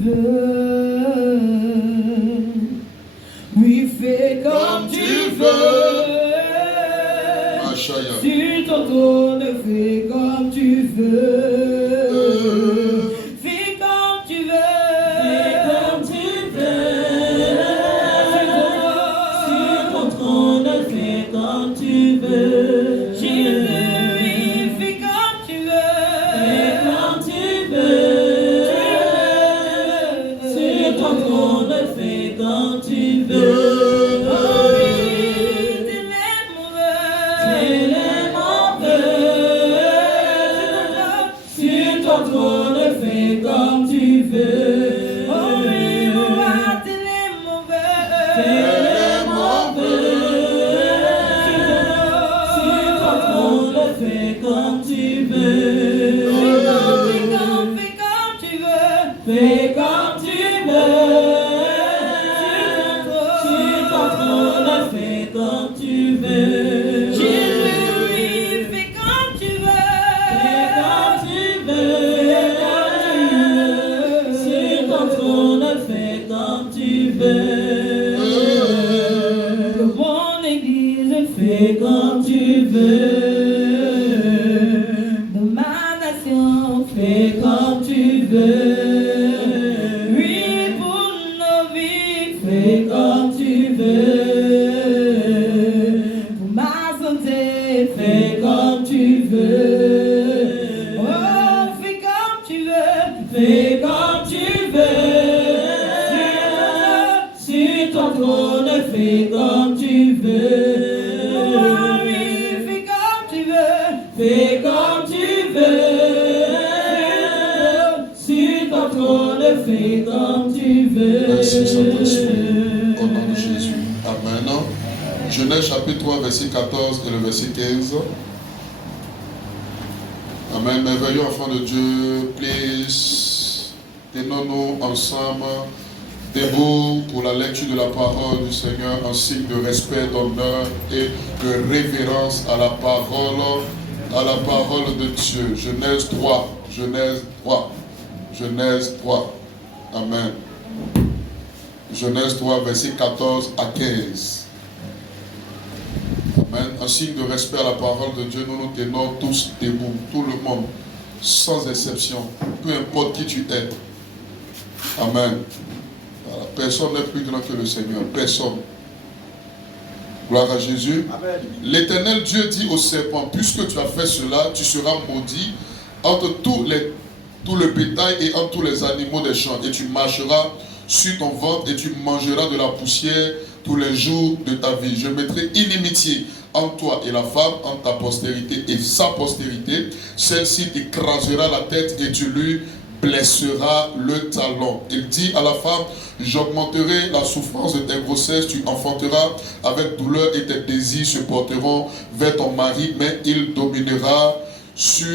veux. Oui, fais comme tu veux. Sur ton trône, fais comme tu veux. Fais comme tu veux. Fais comme tu veux. Sur ton trône, fais comme tu veux. Jésus, oui, fais comme tu veux. Fais comme tu veux. Sur ton trône, fais comme tu veux. Fais comme tu veux. Sur ton trône, fais comme tu veux. Jésus, fais comme tu veux. Fais comme tu veux. Sur ton trône, fais comme tu veux. De mon église, fais comme tu veux. De ma nation, fais comme tu veux. Fais comme tu veux. Pour ma santé, fais comme tu veux. Oh, fais comme tu veux. Fais comme tu veux. Sur ton trône, fais comme tu veux. Oh, oui, fais comme tu veux. Fais comme tu veux. Sur ton trône, fais comme tu veux. Merci Saint-Esprit. Au nom de Jésus. Amen. Genèse chapitre 3, verset 14 et le verset 15. Amen. Merveilleux enfants de Dieu, please, tenons-nous ensemble, debout pour la lecture de la parole du Seigneur, en signe de respect, d'honneur et de révérence à la parole de Dieu. Genèse 3, Genèse 3, Genèse 3. Amen. Genèse 3, verset 14 à 15. Amen. Un signe de respect à la parole de Dieu, nous nous tenons tous debout, tout le monde, sans exception, peu importe qui tu es. Amen. Voilà. Personne n'est plus grand que le Seigneur, personne. Gloire à Jésus. L'Éternel Dieu dit au serpent, puisque tu as fait cela, tu seras maudit entre tout le bétail et entre tous les animaux des champs, et tu marcheras sur ton ventre et tu mangeras de la poussière tous les jours de ta vie. Je mettrai inimitié entre toi et la femme, entre ta postérité et sa postérité. Celle-ci t'écrasera la tête et tu lui blesseras le talon. Il dit à la femme, j'augmenterai la souffrance de tes grossesses, tu enfanteras avec douleur et tes désirs se porteront vers ton mari, mais il dominera sur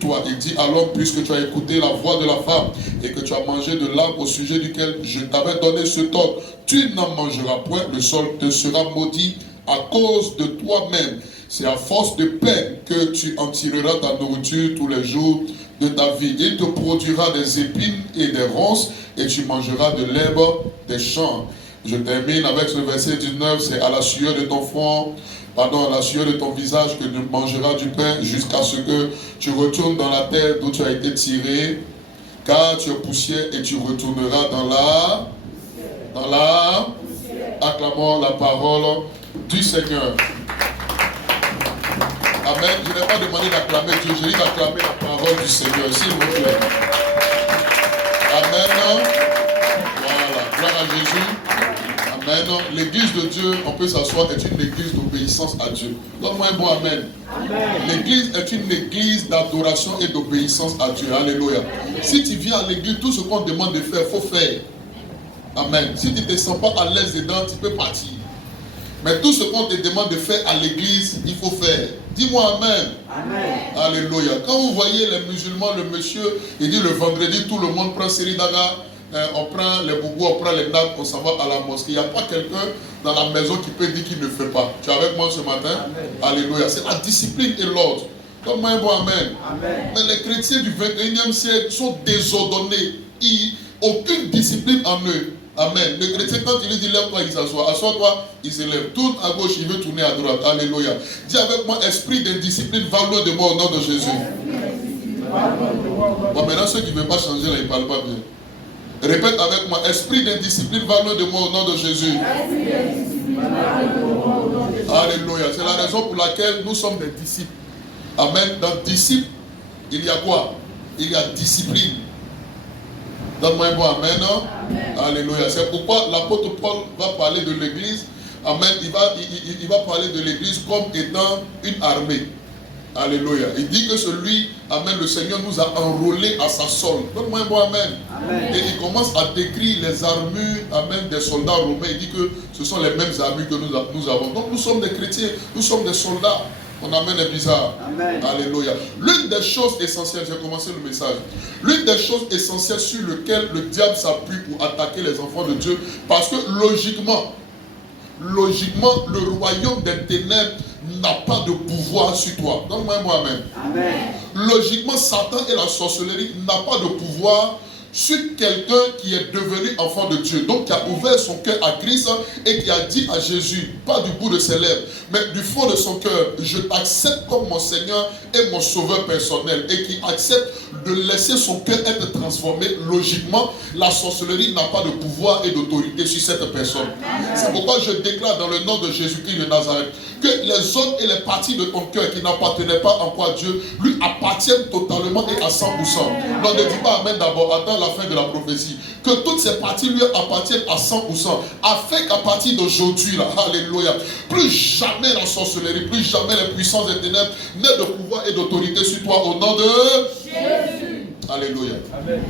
toi. Il dit à l'homme, puisque tu as écouté la voix de la femme et que tu as mangé de l'arbre au sujet duquel je t'avais donné ce ordre, tu n'en mangeras point, le sol te sera maudit à cause de toi-même. C'est à force de peine que tu en tireras ta nourriture tous les jours de ta vie. Il te produira des épines et des ronces et tu mangeras de l'herbe des champs. Je termine avec ce verset 19, c'est à la sueur de ton front, à la sueur de ton visage que tu mangeras du pain jusqu'à ce que tu retournes dans la terre d'où tu as été tiré, car tu es poussière et tu retourneras dans la acclamons la parole du Seigneur. Amen. Je n'ai pas demandé d'acclamer Dieu, je dis d'acclamer la parole du Seigneur, s'il vous plaît. Amen. Voilà, gloire à Jésus. Amen. L'église de Dieu, on peut s'asseoir, est une église d'obéissance à Dieu. Donne-moi un bon amen. L'église est une église d'adoration et d'obéissance à Dieu. Alléluia. Si tu viens à l'église, tout ce qu'on demande de faire, il faut faire. Amen. Si tu ne te sens pas à l'aise dedans, tu peux partir. Mais tout ce qu'on te demande de faire à l'église, il faut faire. Dis-moi amen. Amen. Alléluia. Quand vous voyez les musulmans, le monsieur, il dit le vendredi, tout le monde prend Seridaga, on prend les boubous, on prend les nappes, on s'en va à la mosquée. Il n'y a pas quelqu'un dans la maison qui peut dire qu'il ne fait pas. Tu es avec moi ce matin? Amen. Alléluia. C'est la discipline et l'ordre. Donne-moi un bon amen. Amen. Mais les chrétiens du 21e siècle sont désordonnés. aucune discipline en eux. Amen. Le chrétien, quand il lui dit lève-toi, il s'assoit. Assois-toi, il se lève. Tourne à gauche, il veut tourner à droite. Alléluia. Dis avec moi, esprit d'indiscipline, va loin de moi au nom de Jésus. Bon, maintenant, ceux qui ne veulent pas changer, là, ils ne parlent pas bien. Répète avec moi, esprit d'indiscipline, va loin de moi au nom de Jésus. Alléluia. C'est la raison pour laquelle nous sommes des disciples. Amen. Dans disciple, il y a quoi? Il y a discipline. Donne-moi un bon amen. Amen. Alléluia. C'est pourquoi l'apôtre Paul va parler de l'église. Amen. Il va parler de l'église comme étant une armée. Alléluia. Il dit que celui, amen, le Seigneur nous a enrôlés à sa solde. Donne-moi un bon amen. Amen. Et il commence à décrire les armures, amen, des soldats romains. Il dit que ce sont les mêmes armures que nous avons. Donc nous sommes des chrétiens, nous sommes des soldats. On amène les bizarres. Amen. Alléluia. L'une des choses essentielles, j'ai commencé le message. L'une des choses essentielles sur lesquelles le diable s'appuie pour attaquer les enfants de Dieu, parce que logiquement, le royaume des ténèbres n'a pas de pouvoir sur toi. Donne-moi un mot, amen. Amen. Logiquement, Satan et la sorcellerie n'ont pas de pouvoir sur quelqu'un qui est devenu enfant de Dieu, donc qui a ouvert son cœur à Christ et qui a dit à Jésus, pas du bout de ses lèvres, mais du fond de son cœur, je t'accepte comme mon Seigneur et mon sauveur personnel, et qui accepte de laisser son cœur être transformé. Logiquement, la sorcellerie n'a pas de pouvoir et d'autorité sur cette personne. C'est pourquoi je déclare dans le nom de Jésus-Christ de Nazareth que les zones et les parties de ton cœur qui n'appartenaient pas encore à Dieu lui appartiennent totalement et à 100%. Non, ne dis pas amen d'abord, attends la fin de la prophétie. Que toutes ces parties lui appartiennent à 100%, afin qu'à partir d'aujourd'hui, là, alléluia, plus jamais la sorcellerie, plus jamais les puissances des ténèbres n'aient de pouvoir et d'autorité sur toi au nom de Jésus. Alléluia. Amen.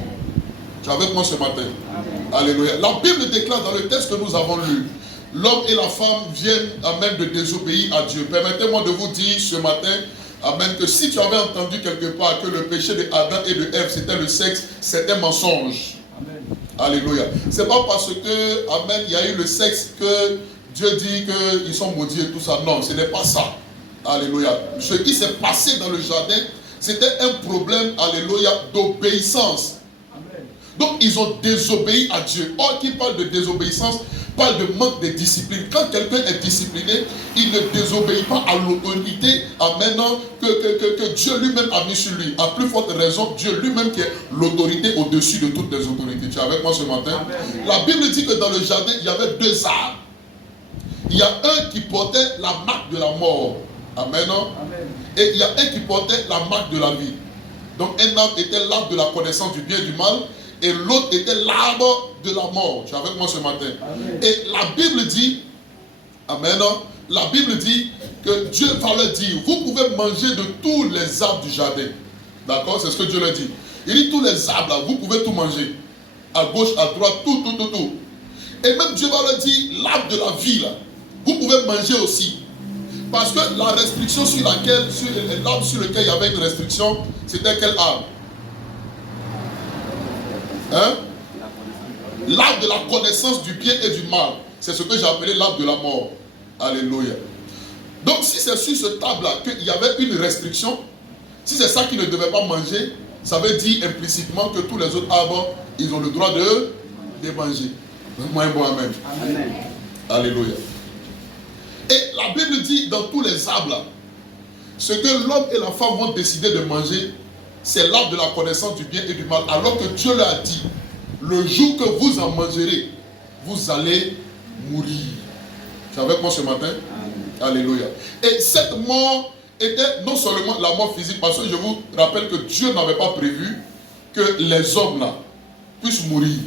Tu es avec moi ce matin. Amen. Alléluia. La Bible déclare dans le texte que nous avons lu, l'homme et la femme viennent amen, de désobéir à Dieu. Permettez-moi de vous dire ce matin, amen, que si tu avais entendu quelque part que le péché d'Adam et de Ève c'était le sexe, c'est un mensonge. Amen. Alléluia. C'est pas parce que, amen, il y a eu le sexe que Dieu dit qu'ils sont maudits et tout ça. Non, ce n'est pas ça. Alléluia. Ce qui s'est passé dans le jardin, c'était un problème, alléluia, d'obéissance. Amen. Donc ils ont désobéi à Dieu. Or, qui parle de désobéissance, parle de manque de discipline. Quand quelqu'un est discipliné, il ne désobéit pas à l'autorité, amen, que Dieu lui-même a mis sur lui. À plus forte raison, Dieu lui-même qui est l'autorité au-dessus de toutes les autorités. Tu es avec moi ce matin? Amen. La Bible dit que dans le jardin, il y avait deux arbres. Il y a un qui portait la marque de la mort. Amen. Amen. Et il y a un qui portait la marque de la vie. Donc un arbre était l'arbre de la connaissance du bien et du mal, et l'autre était l'arbre de la mort. Tu es avec moi ce matin? Amen. Et la Bible dit, amen, la Bible dit que Dieu va leur dire, vous pouvez manger de tous les arbres du jardin. D'accord? C'est ce que Dieu leur dit. Il dit tous les arbres, là, vous pouvez tout manger. À gauche, à droite, tout. Et même Dieu va leur dire, l'arbre de la vie, là, vous pouvez manger aussi. Parce que la restriction sur laquelle, l'arbre sur lequel il y avait une restriction, c'était quel arbre? Hein? L'arbre de la connaissance du bien et du mal. C'est ce que j'ai appelé l'arbre de la mort. Alléluia. Donc si c'est sur ce table-là qu'il y avait une restriction, si c'est ça qu'ils ne devaient pas manger, ça veut dire implicitement que tous les autres arbres, ils ont le droit de manger. Moi un bon amen. Amen. Alléluia. Et la Bible dit dans tous les arbres là, ce que l'homme et la femme vont décider de manger, c'est l'arbre de la connaissance du bien et du mal. Alors que Dieu leur a dit, le jour que vous en mangerez, vous allez mourir. Tu es avec moi ce matin? Amen. Alléluia. Et cette mort était non seulement la mort physique, parce que je vous rappelle que Dieu n'avait pas prévu que les hommes là puissent mourir.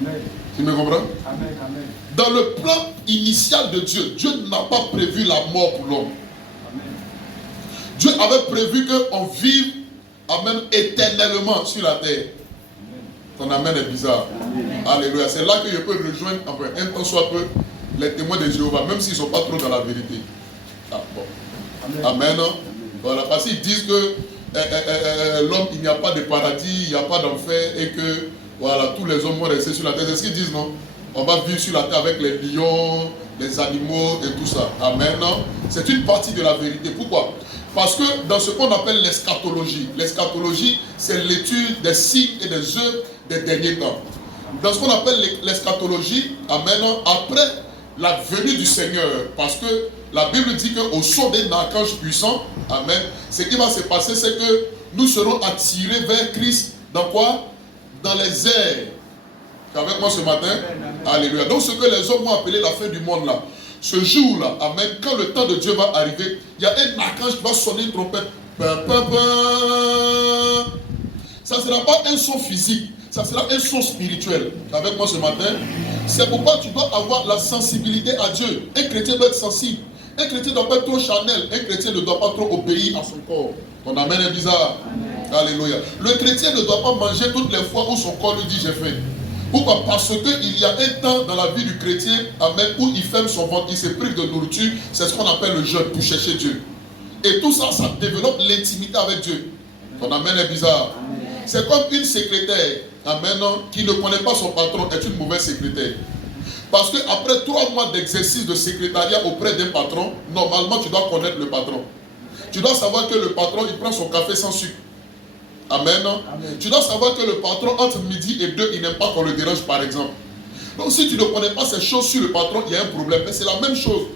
Amen. Tu me comprends? Amen, amen. Dans le plan initial de Dieu, Dieu n'a pas prévu la mort pour l'homme. Dieu avait prévu qu'on vive, amen, éternellement sur la terre. Ton amen est bizarre. Amen. Alléluia. C'est là que je peux rejoindre, enfin, un temps soit peu, les témoins de Jéhovah, même s'ils ne sont pas trop dans la vérité. Ah, bon. Amen. Amen. Voilà, parce qu'ils disent que l'homme, il n'y a pas de paradis, il n'y a pas d'enfer, et que voilà, tous les hommes vont rester sur la terre. C'est ce qu'ils disent, non? On va vivre sur la terre avec les lions, les animaux et tout ça. Amen. C'est une partie de la vérité. Pourquoi? Parce que dans ce qu'on appelle l'eschatologie, c'est l'étude des signes et des œuvres des derniers temps. Dans ce qu'on appelle l'eschatologie, amen, après la venue du Seigneur, parce que la Bible dit qu'au son d'un archange puissant, amen, ce qui va se passer, c'est que nous serons attirés vers Christ, dans quoi? Dans les airs. Tu es avec moi ce matin? Alléluia. Donc ce que les hommes ont appelé la fin du monde là, ce jour-là, amen, quand le temps de Dieu va arriver, il y a un archange qui va sonner une trompette. Ça ne sera pas un son physique, ça sera un son spirituel. Tu es avec moi ce matin? C'est pourquoi tu dois avoir la sensibilité à Dieu. Un chrétien doit être sensible. Un chrétien ne doit pas être trop charnel. Un chrétien ne doit pas trop obéir à son corps. Ton amen est bizarre. Amen. Alléluia. Le chrétien ne doit pas manger toutes les fois où son corps lui dit j'ai faim. Pourquoi? Parce qu'il y a un temps dans la vie du chrétien, amen, où il ferme son ventre, il se prive de nourriture. C'est ce qu'on appelle le jeûne pour chercher Dieu. Et tout ça, ça développe l'intimité avec Dieu. Ton amen est bizarre. C'est comme une secrétaire, amen, qui ne connaît pas son patron, est une mauvaise secrétaire. Parce qu'après 3 mois d'exercice de secrétariat auprès d'un patron, normalement tu dois connaître le patron. Tu dois savoir que le patron, il prend son café sans sucre. Amen. Amen. Tu dois savoir que le patron, entre midi et 2, il n'aime pas qu'on le dérange, par exemple. Donc si tu ne connais pas ces choses sur le patron, il y a un problème. Mais c'est la même chose.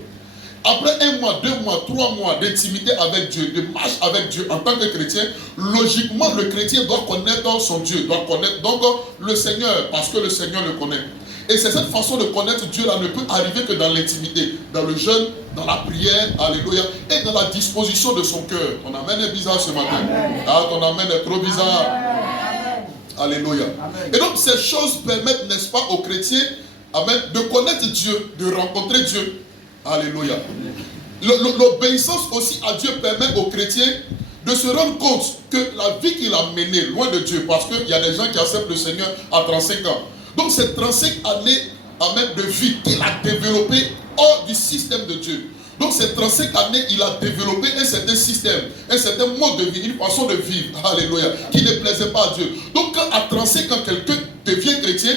Après 1 mois, 2 mois, 3 mois d'intimité avec Dieu, de marche avec Dieu en tant que chrétien, logiquement, le chrétien doit connaître son Dieu, doit connaître donc le Seigneur, parce que le Seigneur le connaît. Et c'est cette façon de connaître Dieu là ne peut arriver que dans l'intimité, dans le jeûne, dans la prière, alléluia, et dans la disposition de son cœur. Ton amen est bizarre ce matin. Ah, ton amen est trop bizarre. Alléluia. Et donc ces choses permettent, n'est-ce pas, aux chrétiens, amen, de connaître Dieu, de rencontrer Dieu. Alléluia. L'obéissance aussi à Dieu permet aux chrétiens de se rendre compte que la vie qu'il a menée loin de Dieu, parce qu'il y a des gens qui acceptent le Seigneur à 35 ans. Donc c'est 35 années, amen, de vie qu'il a développé hors du système de Dieu. Donc ces 35 années, il a développé un certain système, un certain mode de vie, une façon de vivre, alléluia, qui ne plaisait pas à Dieu. Donc quand à 35 ans, quelqu'un devient chrétien,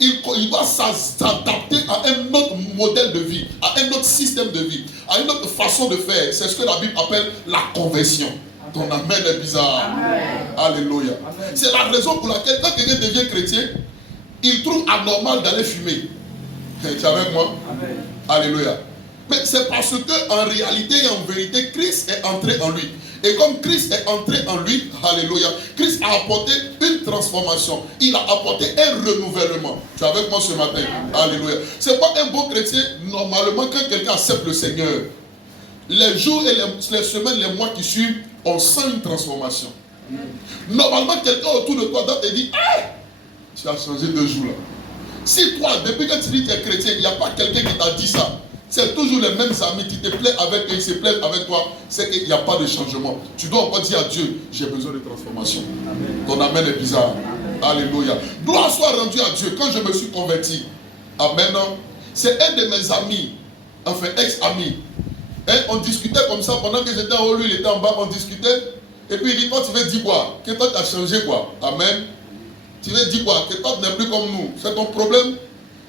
il doit s'adapter à un autre modèle de vie, à un autre système de vie, à une autre façon de faire. C'est ce que la Bible appelle la conversion. Ton amen est bizarre. Amen. Alléluia. C'est la raison pour laquelle quand quelqu'un devient chrétien, il trouve anormal d'aller fumer. Tu es avec moi? Amen. Alléluia. Mais c'est parce qu'en réalité et en vérité, Christ est entré en lui. Et comme Christ est entré en lui, alléluia, Christ a apporté une transformation. Il a apporté un renouvellement. Tu es avec moi ce matin? Alléluia. C'est pas un bon chrétien, normalement, quand quelqu'un accepte le Seigneur, les jours et les semaines, les mois qui suivent, on sent une transformation. Normalement, quelqu'un autour de toi doit te dire, hey, tu as changé 2 jours là. Si toi, depuis que tu dis que tu es chrétien, il n'y a pas quelqu'un qui t'a dit ça, c'est toujours les mêmes amis qui te plaisent avec eux, ils se plaisent avec toi, c'est qu'il n'y a pas de changement. Tu dois encore dire à Dieu, j'ai besoin de transformation. Amen. Ton amen est bizarre. Amen. Alléluia. Gloire soit rendue à Dieu. Quand je me suis converti, amen, c'est un de mes amis, enfin ex-amis. On discutait comme ça pendant que j'étais en haut, lui il était en bas, on discutait. Et puis il dit, toi tu veux dire quoi? Que toi tu as changé quoi? Amen. Tu veux dire quoi? Que toi tu n'es plus comme nous. C'est ton problème.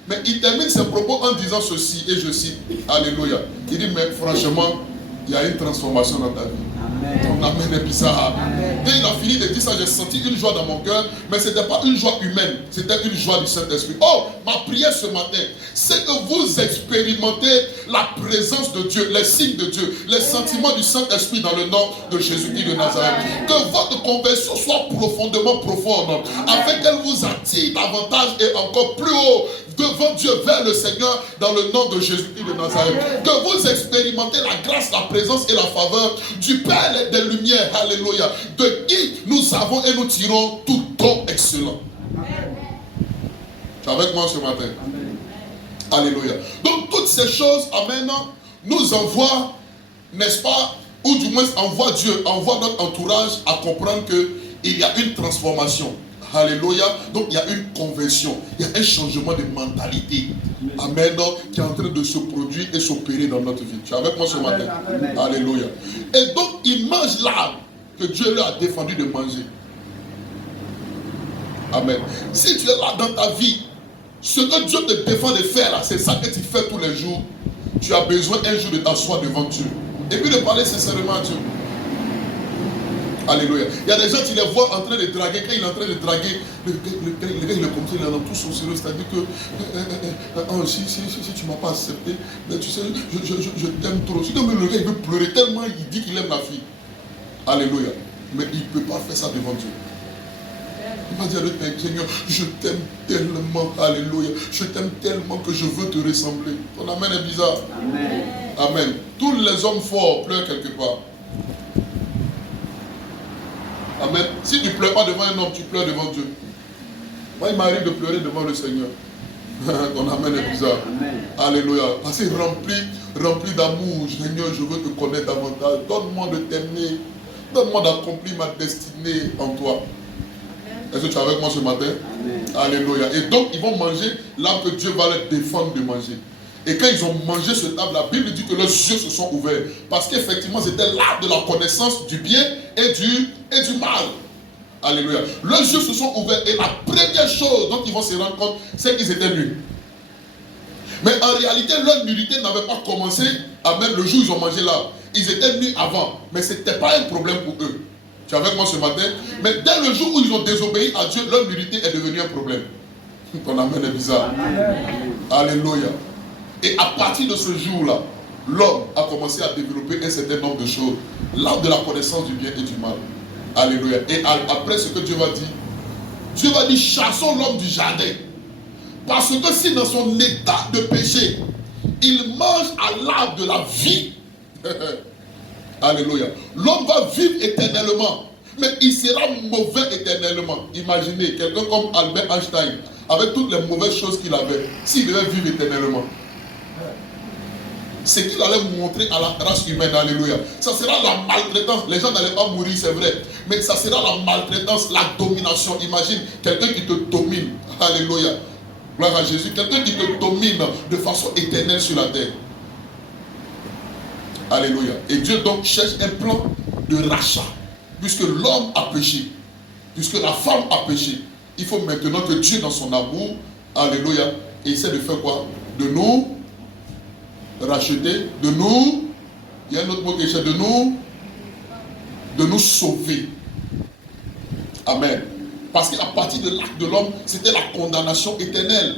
Mais il termine ses propos en disant ceci, et je cite, alléluia. Il dit, mais franchement, il y a une transformation dans ta vie. Amen. Ton amen est bizarre. Amen. Dès qu'il a fini de dire ça, j'ai senti une joie dans mon cœur, mais ce n'était pas une joie humaine, c'était une joie du Saint-Esprit. Oh, ma prière ce matin, c'est que vous expérimentez la présence de Dieu, les signes de Dieu, les sentiments du Saint-Esprit dans le nom de Jésus-Christ de Nazareth. Que votre conversion soit profondément profonde, afin qu'elle vous attire davantage et encore plus haut devant Dieu, vers le Seigneur, dans le nom de Jésus-Christ de Nazareth. Que vous expérimentez la grâce, la présence et la faveur du Père des Lumières, alléluia, de qui nous avons et nous tirons tout don excellent. Tu es avec moi ce matin? Amen. Alléluia. Donc toutes ces choses, amen, nous envoient, n'est-ce pas, ou du moins envoie Dieu, envoie notre entourage à comprendre qu'il y a une transformation. Alléluia. Donc il y a une conversion, il y a un changement de mentalité. Amen. Qui est en train de se produire et s'opérer dans notre vie. Tu es avec moi ce matin? Amen. Alléluia. Et donc il mange l'arbre que Dieu lui a défendu de manger. Amen. Si tu es là dans ta vie, ce que Dieu te défend de faire là, c'est ça que tu fais tous les jours. Tu as besoin un jour de t'asseoir devant Dieu. Et puis de parler sincèrement à Dieu. Alléluia. Il y a des gens, tu les vois en train de draguer. Quand il est en train de draguer, le gars, il est comme ça, il est dans tout son sérieux. C'est-à-dire que si tu ne m'as pas accepté, mais tu sais, je t'aime trop. Si même le gars, il veut pleurer tellement, il dit qu'il aime la fille. Alléluia. Mais il ne peut pas faire ça devant Dieu. Il va dire à Dieu, Seigneur, je t'aime tellement, alléluia, je t'aime tellement que je veux te ressembler. Ton amen est bizarre. Amen. Amen. Tous les hommes forts pleurent quelque part. Amen. Si tu ne pleures pas devant un homme, tu pleures devant Dieu. Moi, il m'arrive de pleurer devant le Seigneur. Ton amen est bizarre. Amen. Alléluia. Parce qu'il est rempli d'amour. Seigneur, je veux te connaître davantage. Donne-moi de t'aimer. Donne-moi d'accomplir ma destinée en toi. Est-ce que tu es avec moi ce matin? Amen. Alléluia. Et donc, ils vont manger là que Dieu va leur défendre de manger. Et quand ils ont mangé ce table, la Bible dit que leurs yeux se sont ouverts. Parce qu'effectivement, c'était l'arbre de la connaissance du bien et du mal. Alléluia. Leurs yeux se sont ouverts. Et la première chose dont ils vont se rendre compte, c'est qu'ils étaient nus. Mais en réalité, leur nudité n'avait pas commencé à même le jour où ils ont mangé là. Ils étaient nus avant. Mais ce n'était pas un problème pour eux. Tu es avec moi ce matin? Mais dès le jour où ils ont désobéi à Dieu, leur nudité est devenue un problème. Ton amen est bizarre. Amen. Alléluia. Et à partir de ce jour-là, l'homme a commencé à développer un certain nombre de choses. L'arbre de la connaissance du bien et du mal. Alléluia. Et après ce que Dieu va dire, chassons l'homme du jardin. Parce que si dans son état de péché, il mange à l'arbre de la vie, alléluia, l'homme va vivre éternellement, mais il sera mauvais éternellement. Imaginez quelqu'un comme Albert Einstein, avec toutes les mauvaises choses qu'il avait, s'il devait vivre éternellement, ce qu'il allait montrer à la race humaine, alléluia, ça sera la maltraitance. Les gens n'allaient pas mourir, c'est vrai, mais ça sera la maltraitance, la domination. Imagine quelqu'un qui te domine, alléluia, gloire à Jésus, quelqu'un qui te domine de façon éternelle sur la terre. Alléluia. Et Dieu donc cherche un plan de rachat, puisque l'homme a péché, puisque la femme a péché. Il faut maintenant que Dieu, dans son amour, alléluia, essaie de faire quoi? De nous racheter, de nous, il y a un autre mot qui cherche, de nous sauver. Amen. Parce qu'à partir de l'acte de l'homme, c'était la condamnation éternelle.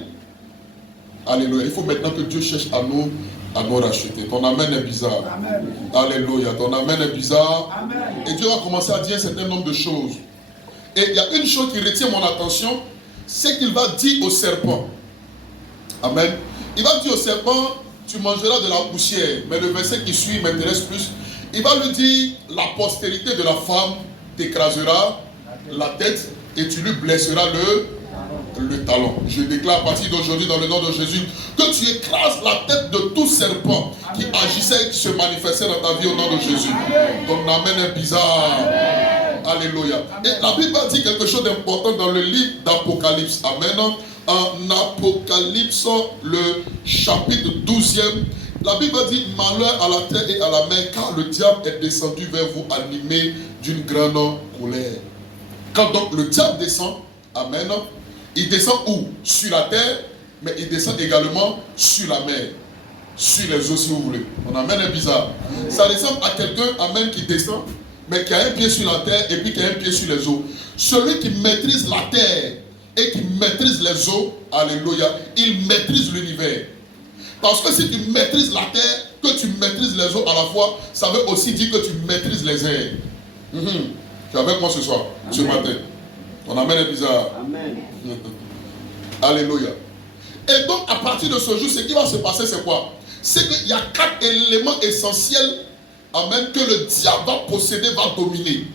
Alléluia. Il faut maintenant que Dieu cherche à nous racheter. Ton amen est bizarre. Amen. Alléluia. Ton amen est bizarre. Amen. Et Dieu va commencer à dire un certain nombre de choses. Et il y a une chose qui retient mon attention, c'est qu'il va dire au serpent. Amen. Il va dire au serpent, tu mangeras de la poussière. Mais le verset qui suit m'intéresse plus. Il va lui dire, la postérité de la femme t'écrasera la tête et tu lui blesseras le talon. Je déclare à partir d'aujourd'hui dans le nom de Jésus que tu écrases la tête de tout serpent qui agissait et qui se manifestait dans ta vie au nom de Jésus. Ton amen est bizarre. Alléluia. Et la Bible dit quelque chose d'important dans le livre d'Apocalypse. Amen. En Apocalypse, le chapitre 12e, la Bible dit malheur à la terre et à la mer, car le diable est descendu vers vous animé d'une grande colère. Quand donc le diable descend, amen, il descend où? Sur la terre, mais il descend également sur la mer, sur les eaux si vous voulez. Mon amen est bizarre. Ça ressemble à quelqu'un, amen, qui descend, mais qui a un pied sur la terre et puis qui a un pied sur les eaux. Celui qui maîtrise la terre et qui maîtrise les eaux, alléluia, il maîtrise l'univers. Parce que si tu maîtrises la terre, que tu maîtrises les eaux à la fois, ça veut aussi dire que tu maîtrises les airs. Tu es avec moi ce soir, amen, ce matin. Ton amen est bizarre. Amen. Alléluia. Et donc, à partir de ce jour, ce qui va se passer, c'est quoi? C'est qu'il y a 4 éléments essentiels, amen, que le diable va posséder, va dominer.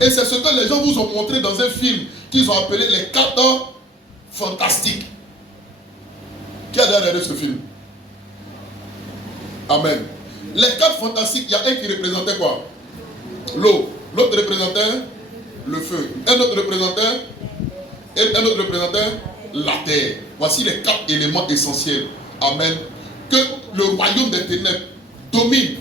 Et c'est ce que les gens vous ont montré dans un film qu'ils ont appelé les 4 fantastiques. Qui a regardé ce film? Amen. Les 4 fantastiques, il y a un qui représentait quoi? L'eau. L'autre représentait le feu. Un autre représentait la terre. Voici les 4 éléments essentiels. Amen. Que le royaume des ténèbres domine.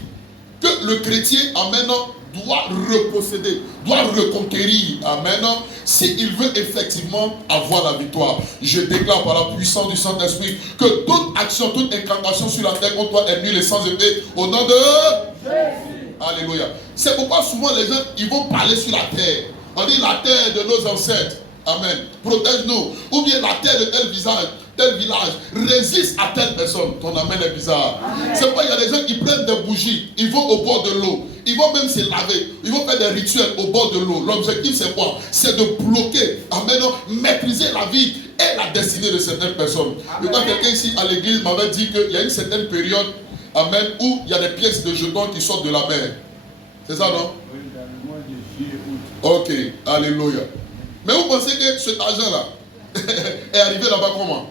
Que le chrétien, amen, doit reposséder, doit reconquérir. Amen. S'il veut effectivement avoir la victoire. Je déclare par la puissance du Saint-Esprit que toute action, toute incantation sur la terre contre toi est nulle et sans effet au nom de Jésus. Alléluia. C'est pourquoi souvent les gens, ils vont parler sur la terre. On dit la terre de nos ancêtres. Amen. Protège-nous. Ou bien la terre de tel village résiste à telle personne. Ton amen est bizarre. C'est pourquoi il y a des gens qui prennent des bougies. Ils vont au bord de l'eau. Ils vont même se laver. Ils vont faire des rituels au bord de l'eau. L'objectif c'est quoi? C'est de bloquer, amen, maîtriser la vie et la destinée de certaines personnes. Et quand quelqu'un ici à l'église m'avait dit qu'il y a une certaine période, amen, où il y a des pièces de jetons qui sortent de la mer. C'est ça, non? Oui, dans le mois de juillet, août. Ok, alléluia. Mais vous pensez que cet argent-là est arrivé là-bas comment?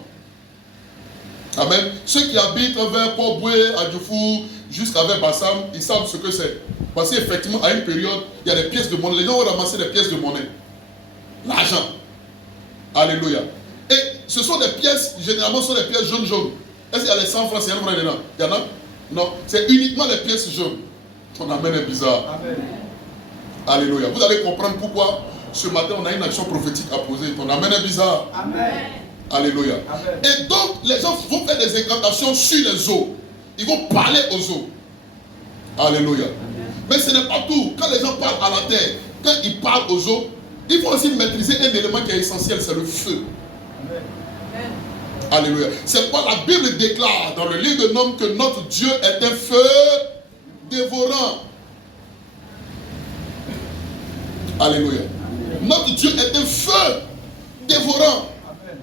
Amen. Ceux qui habitent vers Port-Boué, Adjoufou, jusqu'à vers Bassam, ils savent ce que c'est. Parce qu'effectivement, à une période, il y a des pièces de monnaie. Les gens ont ramassé des pièces de monnaie. L'argent. Alléluia. Et ce sont des pièces, généralement, ce sont des pièces jaunes. Est-ce qu'il y a les 100 francs, c'est un vrai dedans? Il y en a? Non. C'est uniquement les pièces jaunes. Ton amen est bizarre. Amen. Alléluia. Vous allez comprendre pourquoi ce matin on a une action prophétique à poser. Ton amen est bizarre. Amen. Alléluia. Amen. Et donc les gens vont faire des incantations sur les eaux. Ils vont parler aux eaux. Alléluia. Amen. Mais ce n'est pas tout. Quand les gens parlent à la terre, quand ils parlent aux eaux, il faut aussi maîtriser un élément qui est essentiel, c'est le feu. Amen. Alléluia. C'est pourquoi la Bible déclare dans le livre de Nombres que notre Dieu est un feu dévorant. Alléluia. Amen. Notre Dieu est un feu dévorant. Amen.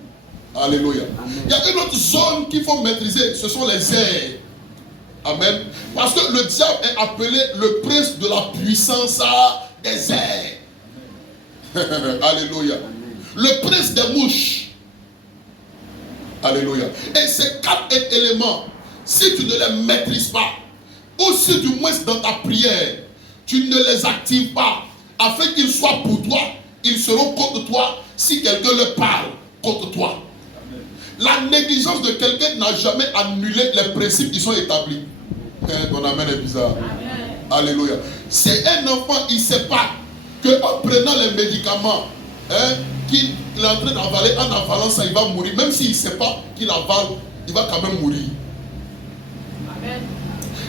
Alléluia. Amen. Il y a une autre zone qu'il faut maîtriser, ce sont les airs. Amen. Parce que le diable est appelé le prince de la puissance des airs. Alléluia. Amen. Le prince des mouches. Alléluia. Et ces 4 éléments, si tu ne les maîtrises pas, ou si du moins dans ta prière, tu ne les actives pas, afin qu'ils soient pour toi, ils seront contre toi si quelqu'un leur parle contre toi. Amen. La négligence de quelqu'un n'a jamais annulé les principes qui sont établis. Ton amen est bizarre. Amen. Alléluia. C'est un enfant, il ne sait pas qu'en prenant les médicaments, qu'il est en train d'avaler, en avalant ça, il va mourir. Même s'il ne sait pas qu'il avale, il va quand même mourir. Amen.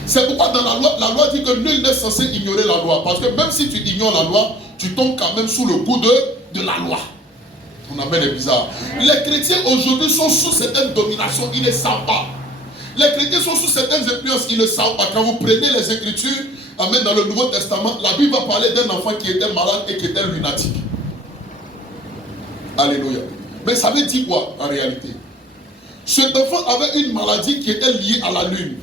C'est pourquoi dans la loi dit que nul n'est censé ignorer la loi. Parce que même si tu ignores la loi, tu tombes quand même sous le coup de la loi. Ton amen est bizarre. Les chrétiens aujourd'hui sont sous certaines dominations, ils ne savent pas. Les chrétiens sont sous certaines influences, ils ne savent pas. Quand vous prenez les Écritures, amen, dans le Nouveau Testament, la Bible va parler d'un enfant qui était malade et qui était lunatique. Alléluia. Mais ça veut dire quoi en réalité? Cet enfant avait une maladie qui était liée à la lune.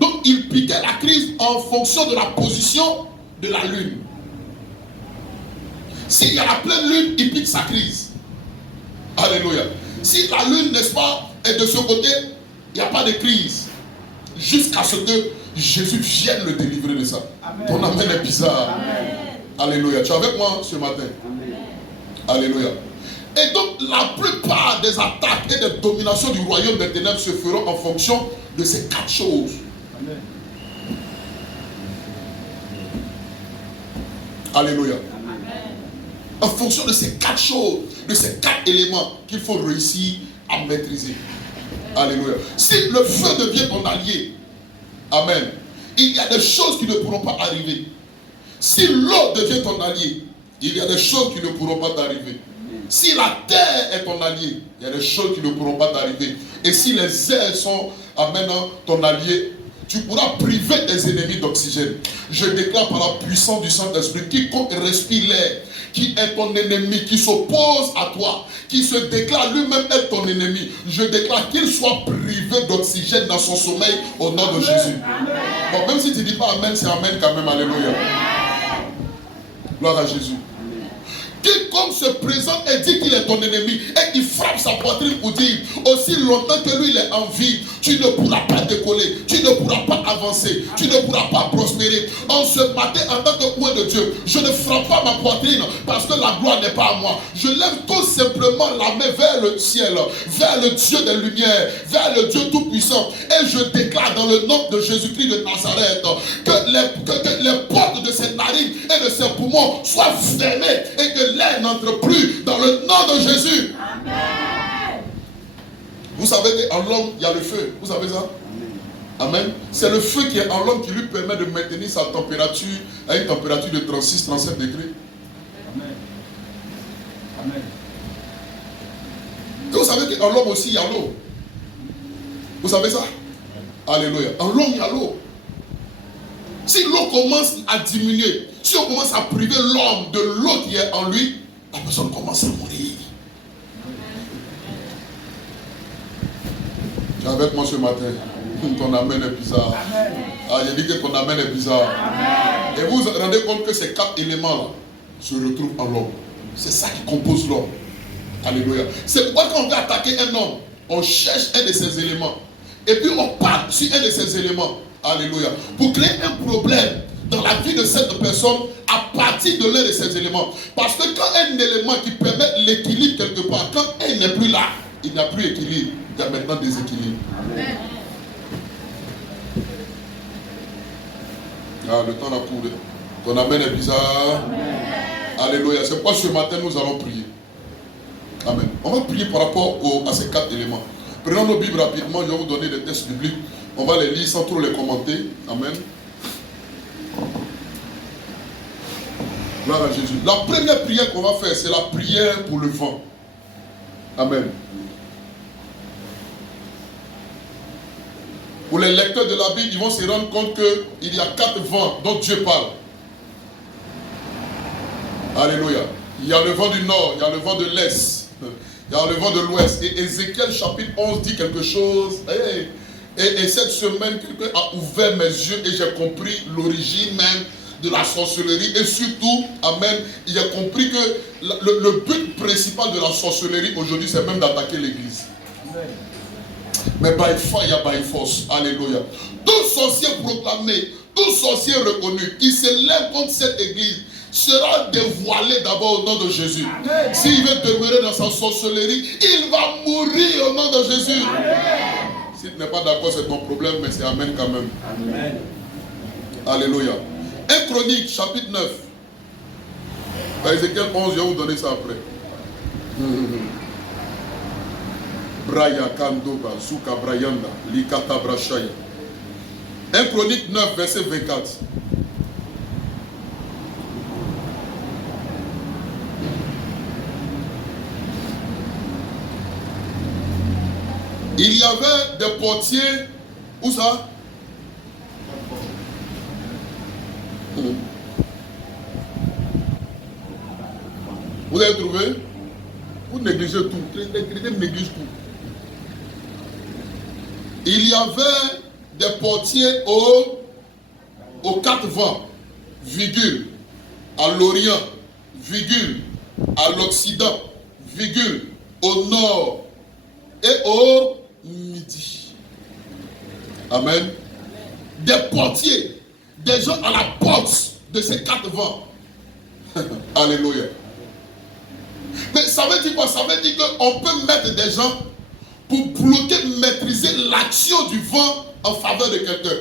Donc il piquait la crise en fonction de la position de la lune. S'il y a la pleine lune, il pique sa crise. Alléluia. Si la lune, n'est-ce pas, est de ce côté, il n'y a pas de crise. Jusqu'à ce que Jésus vienne le délivrer de ça. Amen. Ton amen est bizarre. Amen. Alléluia. Tu es avec moi ce matin? Amen. Alléluia. Et donc la plupart des attaques et des dominations du royaume des ténèbres se feront en fonction de ces 4 choses. Amen. Alléluia. Amen. En fonction de ces 4 choses, de ces 4 éléments qu'il faut réussir à maîtriser. Alléluia. Si le feu devient ton allié, amen, il y a des choses qui ne pourront pas arriver. Si l'eau devient ton allié, il y a des choses qui ne pourront pas t'arriver. Si la terre est ton allié, il y a des choses qui ne pourront pas t'arriver. Et si les airs sont, amen, ton allié, tu pourras priver tes ennemis d'oxygène. Je déclare par la puissance du Saint-Esprit, quiconque respire l'air, qui est ton ennemi, qui s'oppose à toi, qui se déclare lui-même être ton ennemi, je déclare qu'il soit privé d'oxygène dans son sommeil au nom de Jésus. Amen. Bon, même si tu ne dis pas Amen, c'est Amen quand même. Alléluia. Gloire à Jésus. Quiconque se présente et dit qu'il est ton ennemi et qu'il frappe sa poitrine pour dire aussi longtemps que lui il est en vie, tu ne pourras pas décoller, tu ne pourras pas avancer, tu ne pourras pas prospérer. En ce matin, en tant que point de Dieu, je ne frappe pas ma poitrine parce que la gloire n'est pas à moi. Je lève tout simplement la main vers le ciel, vers le Dieu des Lumières, vers le Dieu Tout-Puissant. Et je déclare dans le nom de Jésus-Christ de Nazareth que les portes de ses narines et de ses poumons soient fermées et que l'air n'entre plus dans le nom de Jésus. Amen. Vous savez qu'en l'homme, il y a le feu. Vous savez ça? Amen. C'est le feu qui est en l'homme qui lui permet de maintenir sa température à une température de 36-37 degrés. Amen. Amen. Et vous savez qu'en l'homme aussi, il y a l'eau. Vous savez ça? Alléluia. En l'homme, il y a l'eau. Si l'eau commence à diminuer, si on commence à priver l'homme de l'eau qui est en lui, la personne commence à mourir. Tu es avec moi ce matin? Ton amène est bizarre. Ah, j'ai dit que ton amène est bizarre. Et vous vous rendez compte que ces 4 éléments-là se retrouvent en l'homme. C'est ça qui compose l'homme. Alléluia. C'est pourquoi quand on veut attaquer un homme, on cherche un de ces éléments. Et puis on part sur un de ces éléments. Alléluia. Pour créer un problème dans la vie de cette personne à partir de l'un de ces éléments. Parce que quand un élément qui permet l'équilibre quelque part, quand un n'est plus là, il n'y a plus équilibre. Il y a maintenant déséquilibre. Amen. Ah, le temps a couru. Ton amen est bizarre. Amen. Alléluia. C'est pourquoi ce matin nous allons prier. Amen. On va prier par rapport à ces 4 éléments. Prenons nos Bibles rapidement. Je vais vous donner des textes bibliques. On va les lire sans trop les commenter. Amen. Gloire à Jésus. La première prière qu'on va faire, c'est la prière pour le vent. Amen. Pour les lecteurs de la Bible, ils vont se rendre compte qu'il y a 4 vents dont Dieu parle. Alléluia. Il y a le vent du nord, il y a le vent de l'est, il y a le vent de l'ouest. Et Ézéchiel chapitre 11 dit quelque chose. Et cette semaine, quelqu'un a ouvert mes yeux et j'ai compris l'origine même de la sorcellerie. Et surtout, amen, j'ai compris que le but principal de la sorcellerie aujourd'hui, c'est même d'attaquer l'église. Mais by fire, by force. Alléluia. Tout sorcier proclamé, tout sorcier reconnu, qui se lève contre cette église, sera dévoilé d'abord au nom de Jésus. S'il veut demeurer dans sa sorcellerie, il va mourir au nom de Jésus. Amen. Si tu n'es pas d'accord, c'est ton problème, mais c'est amen quand même. Amen. Alléluia. 1 Chronique, chapitre 9. Ézéchiel 11, je vais vous donner ça après. Braya Kandoba, Souka Brayanda, Likata Brashaya. 1 Chronique 9, verset 24. Il y avait des portiers, où ça? Vous avez trouvé? Vous négligez tout, les chrétiens négligent tout. Il y avait des portiers aux 4 vents, virgule, à l'Orient, virgule, à l'Occident, virgule, au Nord et au Midi. Amen. Des portiers, des gens à la porte de ces 4 vents. Alléluia. Mais ça veut dire quoi? Ça veut dire qu'on peut mettre des gens pour bloquer, maîtriser l'action du vent en faveur de quelqu'un.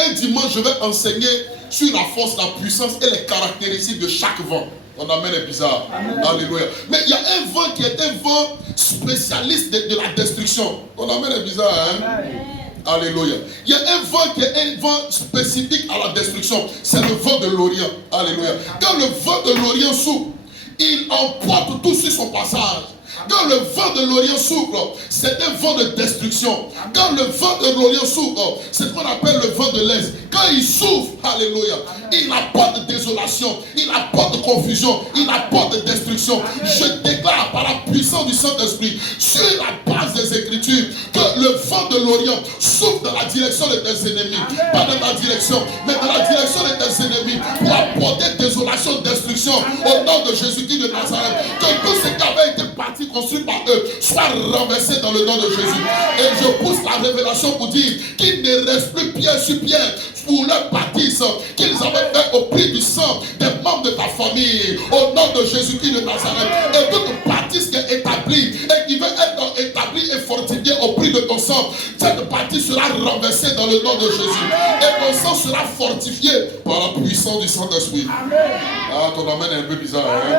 Un dimanche, je vais enseigner sur la force, la puissance et les caractéristiques de chaque vent. Ton amen est bizarre. Amen. Alléluia. Mais il y a un vent qui est un vent spécialiste de la destruction. Ton amen est bizarre, hein? Amen. Alléluia. Il y a un vent qui est un vent spécifique à la destruction. C'est le vent de l'Orient. Alléluia. Quand le vent de l'Orient souffle, il emporte tout sur son passage. Quand le vent de l'Orient souffle, c'est un vent de destruction. Quand le vent de l'Orient souffle, c'est ce qu'on appelle le vent de l'Est. Quand il souffle, alléluia, il apporte désolation, il apporte confusion, il apporte destruction. Je déclare par la puissance du Saint-Esprit, sur la base des Écritures, que le vent de l'Orient souffle dans la direction de tes ennemis. Pas dans ta direction, mais dans la direction de tes ennemis, pour apporter désolation, destruction, au nom de Jésus-Christ de Nazareth. Que tous ces qui avaient été partis construits par eux soient renversés dans le nom de Jésus. Et je pousse la révélation pour dire qu'il ne reste plus pierre sur pierre pour leur bâtisse qu'ils avaient fait au prix du sang des membres de ta famille, au nom de Jésus-Christ de Nazareth. Et toute bâtisse qui est établie et qui veut être établie et fortifiée au prix de ton sang, cette bâtisse sera renversée dans le nom de Jésus. Et ton sang sera fortifié par la puissance du Saint-Esprit. Ah, ton amen est un peu bizarre, hein?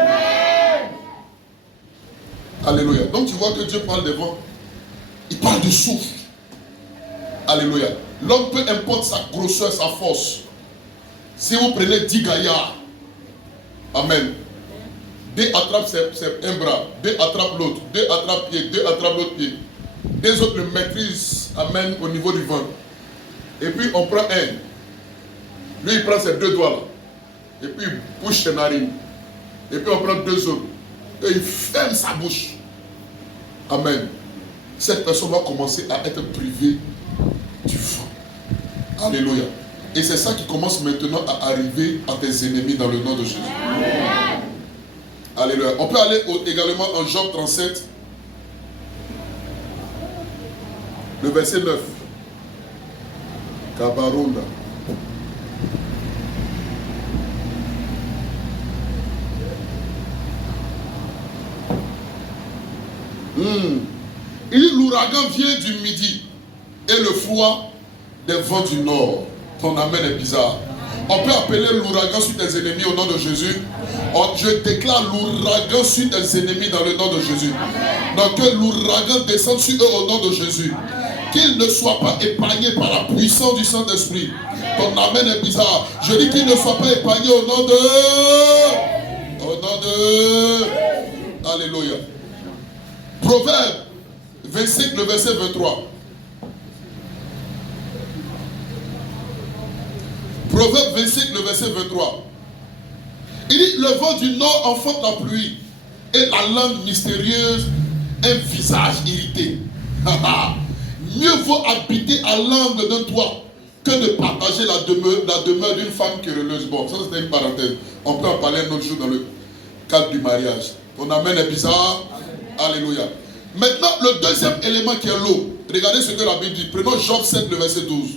Alléluia. Donc tu vois que Dieu parle des vents. Il parle du souffle. Alléluia. L'homme, peu importe sa grosseur, sa force. Si vous prenez 10 gaillards, amen. Deux attrapent un bras, deux attrapent l'autre, deux attrapent pied, deux attrapent l'autre pied. Deux autres le maîtrisent, amen, au niveau du ventre. Et puis on prend un. Lui, il prend ses deux doigts là. Et puis il bouche ses narines. Et puis on prend deux autres. Et il ferme sa bouche. Amen. Cette personne va commencer à être privée du vent. Alléluia. Et c'est ça qui commence maintenant à arriver à tes ennemis dans le nom de Jésus. Amen. Alléluia. On peut aller également en Job 37, le verset 9. Kabarunda. Il dit l'ouragan vient du midi et le froid des vents du nord. Ton amen est bizarre. On peut appeler l'ouragan sur tes ennemis au nom de Jésus. Je déclare l'ouragan sur tes ennemis dans le nom de Jésus. Donc que l'ouragan descende sur eux au nom de Jésus. Qu'ils ne soient pas épargnés par la puissance du Saint-Esprit. Ton amen est bizarre. Je dis qu'ils ne soient pas épargnés au nom de... Alléluia. Proverbe 25, le verset 23. Proverbe 25, le verset 23. Il dit, le vent du nord enfante la pluie et la langue mystérieuse un visage irrité. Mieux vaut habiter à l'angle d'un toit que de partager la demeure d'une femme querelleuse. Bon, ça c'était une parenthèse. On peut en parler un autre jour dans le cadre du mariage. Ton amen est bizarre. Alléluia. Maintenant, le deuxième élément qui est l'eau. Regardez ce que la Bible dit. Prenons Job 7, le verset 12.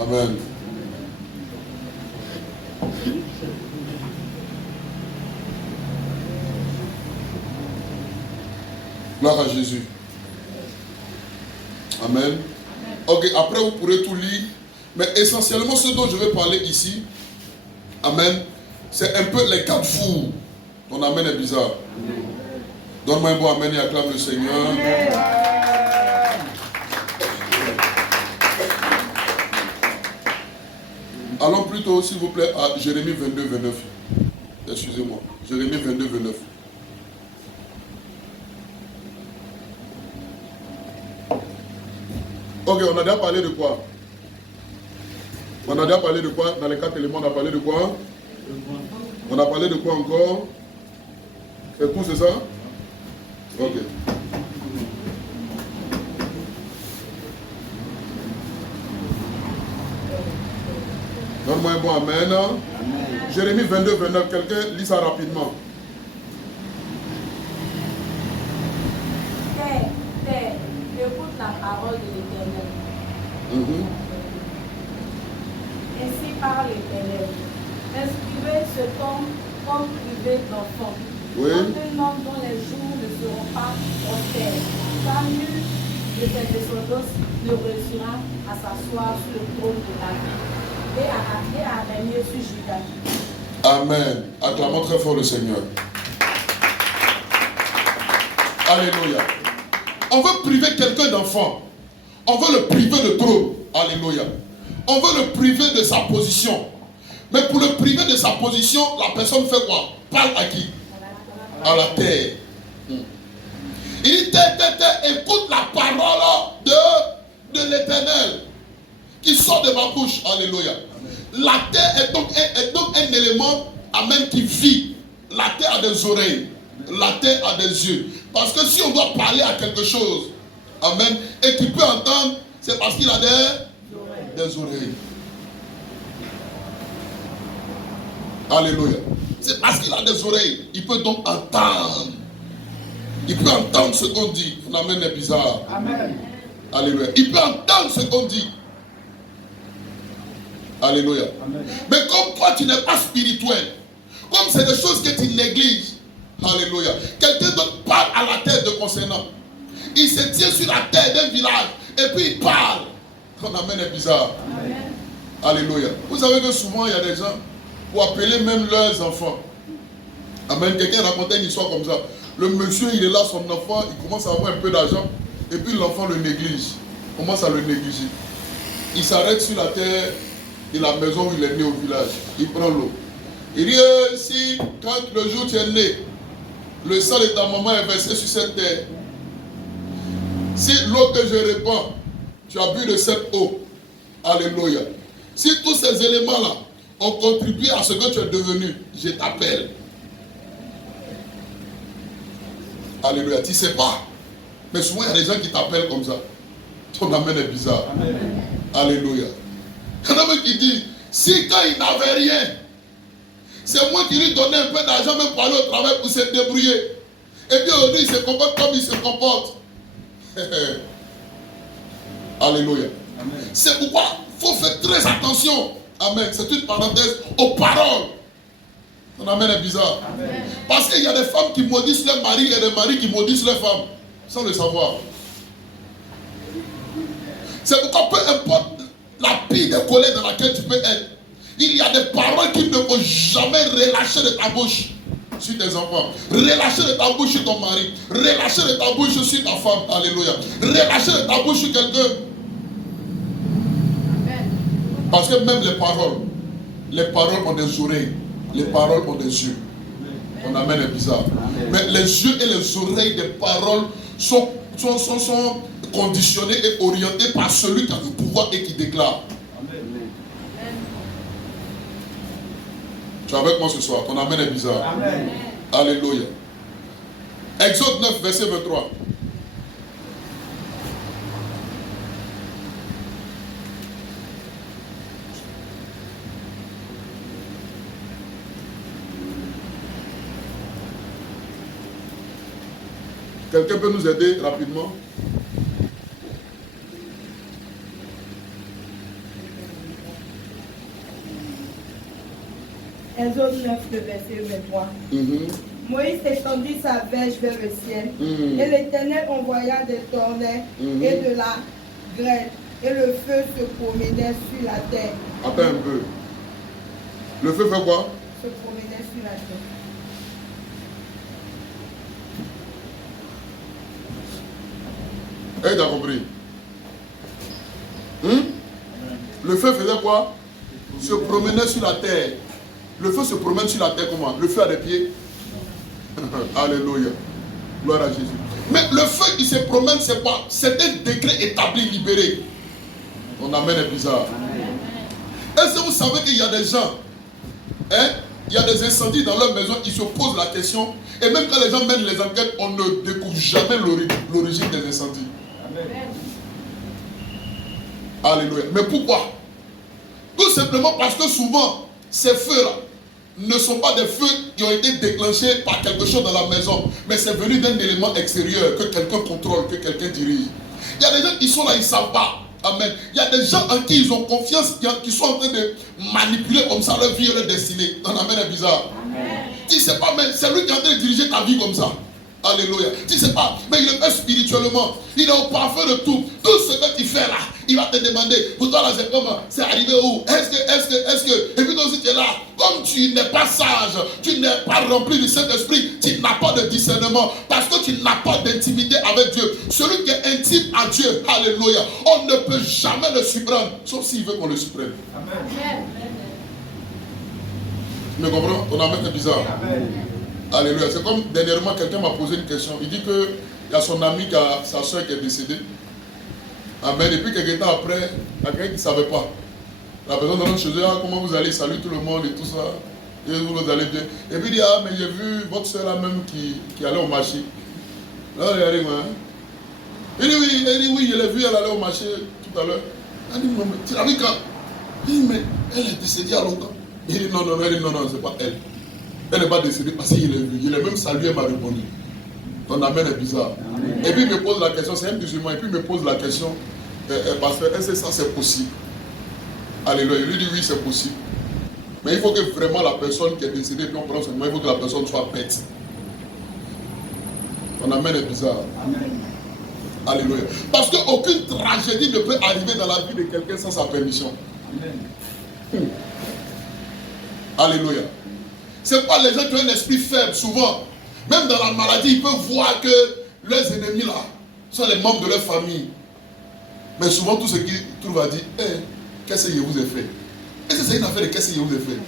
Amen. Gloire à Jésus. Amen. Ok, après vous pourrez tout lire. Mais essentiellement ce dont je vais parler ici, amen, c'est un peu les carrefours. Ton amen est bizarre. Donne-moi un bon amen et acclame le Seigneur. Amen. Allons plutôt, s'il vous plaît, à Jérémie 22, 29. Excusez-moi. Jérémie 22, 29. Ok, on a déjà parlé de quoi? On a déjà parlé de quoi? Dans les 4 éléments, on a parlé de quoi? On a parlé de quoi encore? C'est tout, c'est ça? Ok. Donne-moi un bon amen. Jérémie 22, 29. Quelqu'un lit ça rapidement. Terre, écoute la parole de l'Éternel. Ainsi parle l'Éternel. Inscrivez ce temps comme privé d'enfant. Oui. Comme un homme dont les jours ne seront pas austères. Car nul de ses descendants ne réussira à s'asseoir sur le trône de la vie. Et à régner sur Juda. Amen. Acclamons très fort le Seigneur. Alléluia. On veut priver quelqu'un d'enfant. On veut le priver de trône. Alléluia. On veut le priver de sa position. Mais pour le priver de sa position, la personne fait quoi? Parle à qui? À la terre. Il dit, terre, écoute la parole de l'Éternel qui sort de ma bouche. Alléluia. La terre est donc un élément, amen, qui vit. La terre a des oreilles. la terre a des yeux? Parce que si on doit parler à quelque chose, amen, et qu'il peut entendre, c'est parce qu'il a des oreilles. Alléluia. C'est parce qu'il a des oreilles. Il peut donc entendre. Il peut entendre ce qu'on dit. Amen est bizarre. Amen. Alléluia. Il peut entendre ce qu'on dit. Alléluia. Amen. Mais comme toi, tu n'es pas spirituel, comme c'est des choses que tu négliges, alléluia, quelqu'un d'autre parle à la tête de concernant. Il se tient sur la tête d'un village et puis il parle. Ton amen est bizarre. Amen. Alléluia. Vous savez que souvent, il y a des gens pour appeler même leurs enfants. Amen. Quelqu'un racontait une histoire comme ça. Le monsieur, il est là, son enfant, il commence à avoir un peu d'argent et puis l'enfant le néglige. Il commence à le négliger. Il s'arrête sur la terre de la maison où il est né au village. Il prend l'eau. Il dit, si quand le jour où tu es né, le sang de ta maman est versé sur cette terre, si l'eau que je répands, tu as bu de cette eau, alléluia. Si tous ces éléments-là ont contribué à ce que tu es devenu, je t'appelle. Alléluia. Tu ne sais pas. Mais souvent, il y a des gens qui t'appellent comme ça. Ton amen est bizarre. Amen. Alléluia. Il y en a même qui dit, si quand il n'avait rien, c'est moi qui lui donnais un peu d'argent même pour aller au travail pour se débrouiller. Et puis aujourd'hui, il se comporte comme il se comporte. Alléluia. Amen. C'est pourquoi il faut faire très attention. Amen. C'est une parenthèse aux paroles. Ton amen est bizarre. Amen. Parce qu'il y a des femmes qui maudissent leur mari et des maris qui maudissent leurs femmes. Sans le savoir. C'est pourquoi peu importe la pire des colères dans laquelle tu peux être, il y a des paroles qu'il ne faut jamais relâcher de ta bouche sur tes enfants. Relâcher de ta bouche sur ton mari. Relâcher de ta bouche sur ta femme. Alléluia. Relâcher de ta bouche sur quelqu'un. Parce que même les paroles ont des oreilles. Les paroles ont des yeux. Ton amen est bizarre. Amen. Mais les yeux et les oreilles des paroles sont conditionnés et orientés par celui qui a le pouvoir et qui déclare. Amen. Tu es avec moi ce soir. Ton amen est bizarre. Amen. Alléluia. Exode 9, verset 23. Quelqu'un peut nous aider rapidement? Exode 9, le verset 23. Moïse étendit sa verge vers le ciel, et l'Éternel envoya des tonnerres et de la grêle, et le feu se promenait sur la terre. Attends un peu. Le feu fait quoi? Se promenait sur la terre. Tu as compris? Le feu faisait quoi? Se promenait sur la terre. Le feu se promène sur la terre comment? Le feu a des pieds? Alléluia. Gloire à Jésus. Mais le feu qui se promène, c'est quoi? C'est un décret établi, libéré. Ton amen est bizarre. Est-ce que vous savez qu'il y a des gens, il y a des incendies dans leur maison, ils se posent la question, et même quand les gens mènent les enquêtes, on ne découvre jamais l'origine des incendies. Alléluia. Mais pourquoi? Tout simplement parce que souvent, ces feux-là ne sont pas des feux qui ont été déclenchés par quelque chose dans la maison, mais c'est venu d'un élément extérieur que quelqu'un contrôle, que quelqu'un dirige. Il y a des gens qui sont là, ils ne savent pas. Amen. Il y a des gens en qui ils ont confiance, qui sont en train de manipuler comme ça leur vie et leur destinée. Ton amen est bizarre. Amen. Tu ne sais pas, mais c'est lui qui est en train de diriger ta vie comme ça. Alléluia. Tu ne sais pas, mais il le fait spirituellement. Il est au parfum de tout. Tout ce que tu fais là, il va te demander, pour toi là, c'est comment? C'est arrivé où? Est-ce que, et puis toi aussi tu es là, comme tu n'es pas sage, tu n'es pas rempli du Saint-Esprit, tu n'as pas de discernement, parce que tu n'as pas d'intimité avec Dieu. Celui qui est intime à Dieu, alléluia, on ne peut jamais le surprendre, sauf s'il veut qu'on le surprenne. Amen. Tu me comprends? Ton amen est bizarre. Amen. Alléluia. C'est comme dernièrement, quelqu'un m'a posé une question. Il dit qu'il y a son ami, sa soeur qui est décédée. Amen. Et puis quelques temps après, il y a quelqu'un qui ne savait pas. La personne dans chez eux, comment vous allez, salut tout le monde et tout ça. Et vous allez bien. Et puis il dit, ah, mais j'ai vu votre soeur là même qui allait au marché. Là, il arrive, hein. Il dit, oui, je l'ai vu, elle allait au marché tout à l'heure. Elle dit, non, mais tu l'as vu quand? Il dit, mais elle est décédée il y a longtemps. Il dit, non, c'est pas elle. Elle n'est pas décédée parce qu'il l'a vu. Il a même salué, elle m'a répondu. Ton amen est bizarre. Amen. Et puis il me pose la question, c'est un musulman, et puis il me pose la question, pasteur, est-ce que ça c'est possible? Alléluia. Il lui dit oui, c'est possible. Mais il faut que vraiment la personne qui est décédée, puis on prend ce moment, il faut que la personne soit bête. Ton amen est bizarre. Amen. Alléluia. Parce qu'aucune tragédie ne peut arriver dans la vie de quelqu'un sans sa permission. Amen. Alléluia. C'est pas les gens qui ont un esprit faible, souvent. Même dans la maladie, ils peuvent voir que leurs ennemis là sont les membres de leur famille. Mais souvent, tout ce qu'ils trouvent à dire, qu'est-ce que je vous ai fait? Est-ce que c'est une affaire de qu'est-ce que je vous ai fait?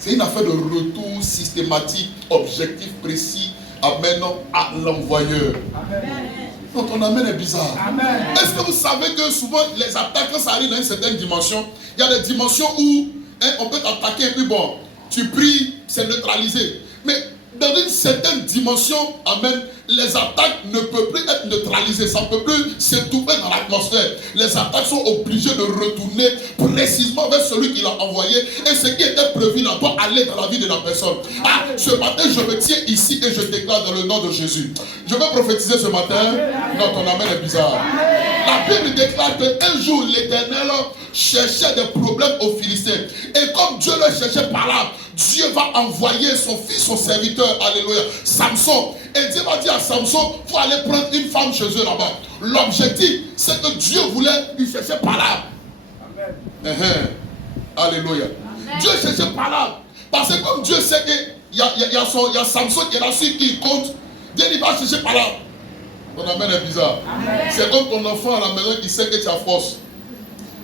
C'est une affaire de retour systématique, objectif, précis, amen, à l'envoyeur. Donc ton amen est bizarre. Est-ce que vous savez que souvent les attaques, quand ça arrive dans une certaine dimension, il y a des dimensions où on peut t'attaquer et puis bon, tu pries, c'est neutralisé. Mais dans une certaine dimension, amen, les attaques ne peuvent plus être neutralisées, ça ne peut plus s'étouffer dans l'atmosphère. Les attaques sont obligées de retourner précisément vers celui qui l'a envoyé, et ce qui était prévu là doit aller dans la vie de la personne. Ah, ce matin, je me tiens ici et je déclare dans le nom de Jésus. Je vais prophétiser ce matin. Non, ton amen est bizarre. La Bible déclare qu'un jour, l'Éternel cherchait des problèmes aux Philistins. Et comme Dieu le cherchait par là, Dieu va envoyer son fils, son serviteur, alléluia, Samson. Et Dieu va dire à Samson, il faut aller prendre une femme chez eux là-bas. L'objectif, c'est que Dieu voulait lui chercher par là. Amen. Alléluia. Amen. Dieu cherchait par là. Parce que comme Dieu sait qu'il y a Samson qui est là, celui qui compte, Dieu il va chercher par là. Ton amen est bizarre. C'est comme ton enfant à la maison qui sait que tu as force.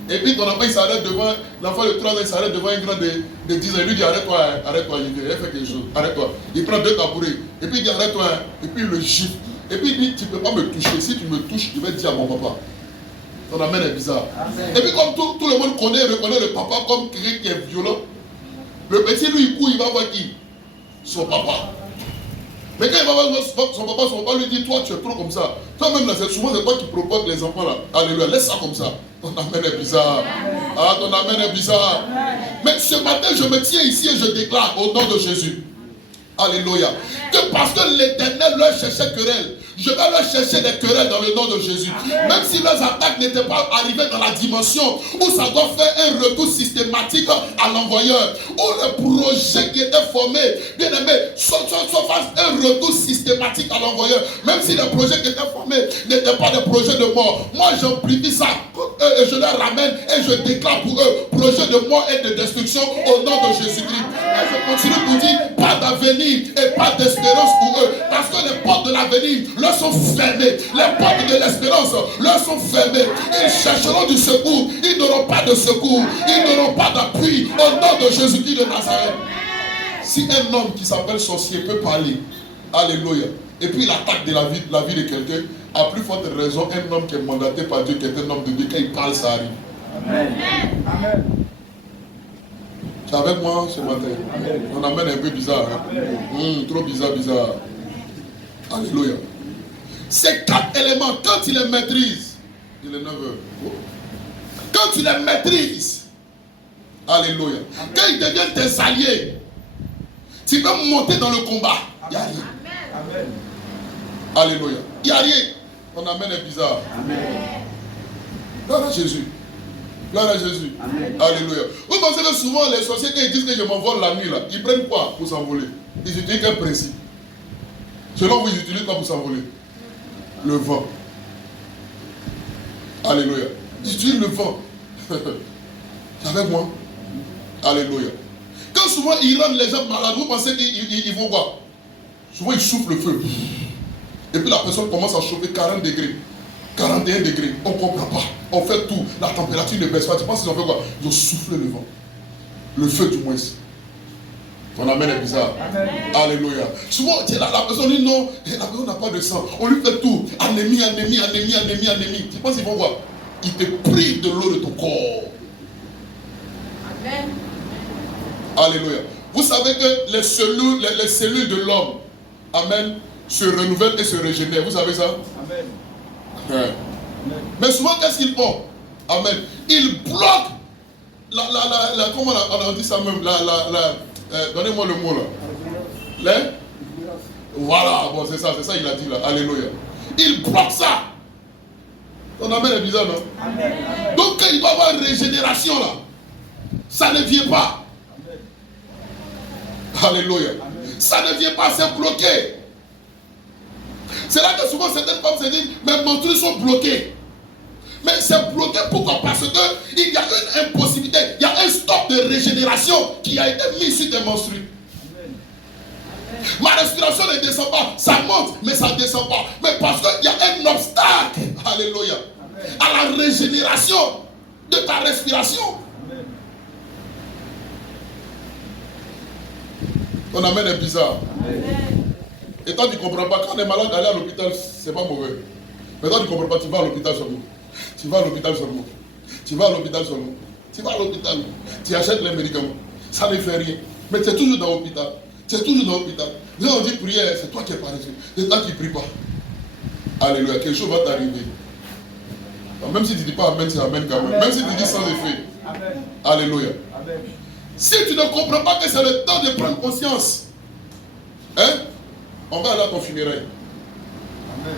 Et puis ton enfant il s'arrête devant, l'enfant de 3 ans il s'arrête devant un grand de 10 ans. Il lui dit arrête-toi, il fait quelque chose, arrête-toi. Il prend 2 tabourets. Et puis il dit arrête-toi, et puis il le gifle. Et puis il dit tu ne peux pas me toucher. Si tu me touches, je vais dire à mon papa. Ton amen est bizarre. Amen. Et puis comme tout le monde reconnaît le papa comme quelqu'un qui est violent, le petit lui il court, il va voir qui? Son papa. Mais quand il va voir son papa lui dit toi tu es trop comme ça. Toi-même là, souvent c'est toi qui provoque les enfants là. Alléluia, laisse ça comme ça. Ton amen est bizarre. Ah, ton amen est bizarre. Mais ce matin, je me tiens ici et je déclare au nom de Jésus. Alléluia. Que parce que l'Éternel leur cherchait querelle, je vais leur chercher des querelles dans le nom de Jésus. Même si leurs attaques n'étaient pas arrivées dans la dimension où ça doit faire un retour systématique à l'envoyeur, où le projet qui était formé, bien aimé, soit fasse un retour systématique à l'envoyeur. Même si les projets qui étaient formés n'étaient pas des projets de mort. Moi, j'amplifie ça et je les ramène et je déclare pour eux projet de mort et de destruction au nom de Jésus-Christ. Et je continue pour dire pas d'avenir et pas d'espérance pour eux. Parce que les portes de l'avenir leur sont fermées. Les portes de l'espérance leur sont fermées. Ils chercheront du secours. Ils n'auront pas de secours. Ils n'auront pas d'appui au nom de Jésus-Christ de Nazareth. Si un homme qui s'appelle sorcier peut parler, alléluia, et puis il attaque de la vie de quelqu'un, à plus forte raison, un homme qui est mandaté par Dieu, qui est un homme de Dieu, quand il parle, ça arrive. Amen. Amen. Tu es avec moi ce matin? Amen. On amène un peu bizarre. Hein? Trop bizarre. Alléluia. Ces 4 éléments, quand tu les maîtrises, il est 9 heures. Quand tu les maîtrises, alléluia. Amen. Quand ils deviennent tes alliés, tu peux monter dans le combat. Il n'y a rien. Amen. Alléluia. Il n'y a rien. Ton amen est bizarre. Amen. Gloire à Jésus. Gloire à Jésus. Amen. Alléluia. Vous pensez que souvent les sorciers, quand ils disent que je m'envole la nuit, là, ils prennent quoi pour s'envoler? Ils utilisent quel principe? Selon vous, ils utilisent quoi pour s'envoler? Le vent. Alléluia. Ils utilisent le vent. C'est avec moi? Alléluia. Quand souvent ils rendent les gens malades, vous pensez qu'ils vont voir? Souvent ils soufflent le feu. Et puis la personne commence à chauffer 40 degrés. 41 degrés. On ne comprend pas. On fait tout. La température ne baisse pas. Tu penses qu'ils ont fait quoi? Ils ont soufflé le vent. Le feu du moins. Ton amen est bizarre. Amen. Alléluia. Souvent, la personne dit non, la personne n'a pas de sang. On lui fait tout. Anémie. Tu penses qu'ils vont voir? Ils te privent de l'eau de ton corps. Amen. Alléluia. Vous savez que les cellules de l'homme, amen, se renouvellent et se régénèrent. Vous savez ça? Amen. Ouais. Mais souvent, qu'est-ce qu'ils font? Amen. Ils bloquent comment on a dit ça même? Donnez-moi le mot là. Voilà, bon, c'est ça, il a dit là. Alléluia. Ils bloquent ça. Ton amen est bizarre, non? Amen. Donc, quand il va y avoir une régénération là, ça ne vient pas. Amen. Alléluia. Amen. Ça ne vient pas, c'est bloqué. C'est là que souvent certaines femmes se disent, mais mes trucs sont bloqués. Mais c'est bloqué pourquoi? Parce qu'il y a une impossibilité, il y a un stop de régénération qui a été mis sur tes menstrues. Ma respiration ne descend pas, ça monte, mais ça ne descend pas. Mais parce qu'il y a un obstacle, alléluia, à la régénération de ta respiration. Ton amen est bizarre. Amen. Et toi tu ne comprends pas, quand on est malade, aller à l'hôpital, c'est pas mauvais. Mais toi tu ne comprends pas, tu vas à l'hôpital seulement. Tu vas à l'hôpital seulement. Tu vas à l'hôpital seulement. Tu vas à l'hôpital, tu achètes les médicaments. Ça ne fait rien. Mais tu es toujours dans l'hôpital. Tu es toujours dans l'hôpital. Là on dit prière, c'est toi qui es paresseux. C'est toi qui ne pries pas. Alléluia, quelque chose va t'arriver. Même si tu ne dis pas amen, c'est amen quand même. Même si tu dis sans effet. Amen. Alléluia. Amen. Si tu ne comprends pas que c'est le temps de prendre conscience, hein, on va aller à ton funérail. Amen.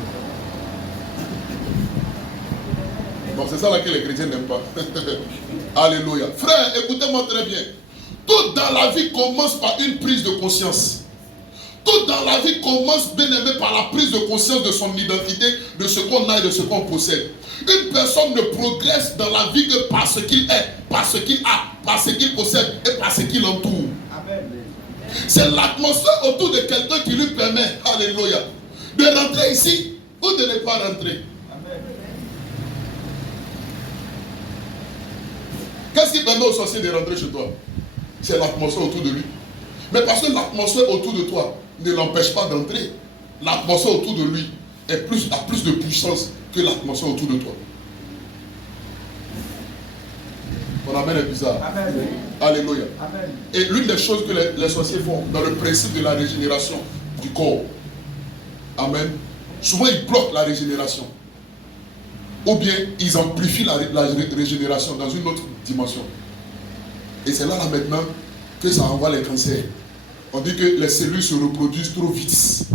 Bon, c'est ça là que les chrétiens n'aiment pas. Alléluia. Frère, écoutez-moi très bien. Tout dans la vie commence par une prise de conscience. Tout dans la vie commence, bien aimé, par la prise de conscience de son identité, de ce qu'on a et de ce qu'on possède. Une personne ne progresse dans la vie que par ce qu'il est, par ce qu'il a, par ce qu'il possède et par ce qui l'entoure. C'est l'atmosphère autour de quelqu'un qui lui permet, alléluia, de rentrer ici ou de ne pas rentrer. Qu'est-ce qui permet au sorcier de rentrer chez toi? C'est l'atmosphère autour de lui. Mais parce que l'atmosphère autour de toi ne l'empêche pas d'entrer, l'atmosphère autour de lui a plus de puissance que l'atmosphère autour de toi. Ton amen est bizarre. Amen. Alléluia. Amen. Et l'une des choses que les sorciers font dans le principe de la régénération du corps, amen, souvent ils bloquent la régénération. Ou bien ils amplifient la régénération dans une autre dimension. Et c'est là maintenant que ça envoie les cancers. On dit que les cellules se reproduisent trop vite.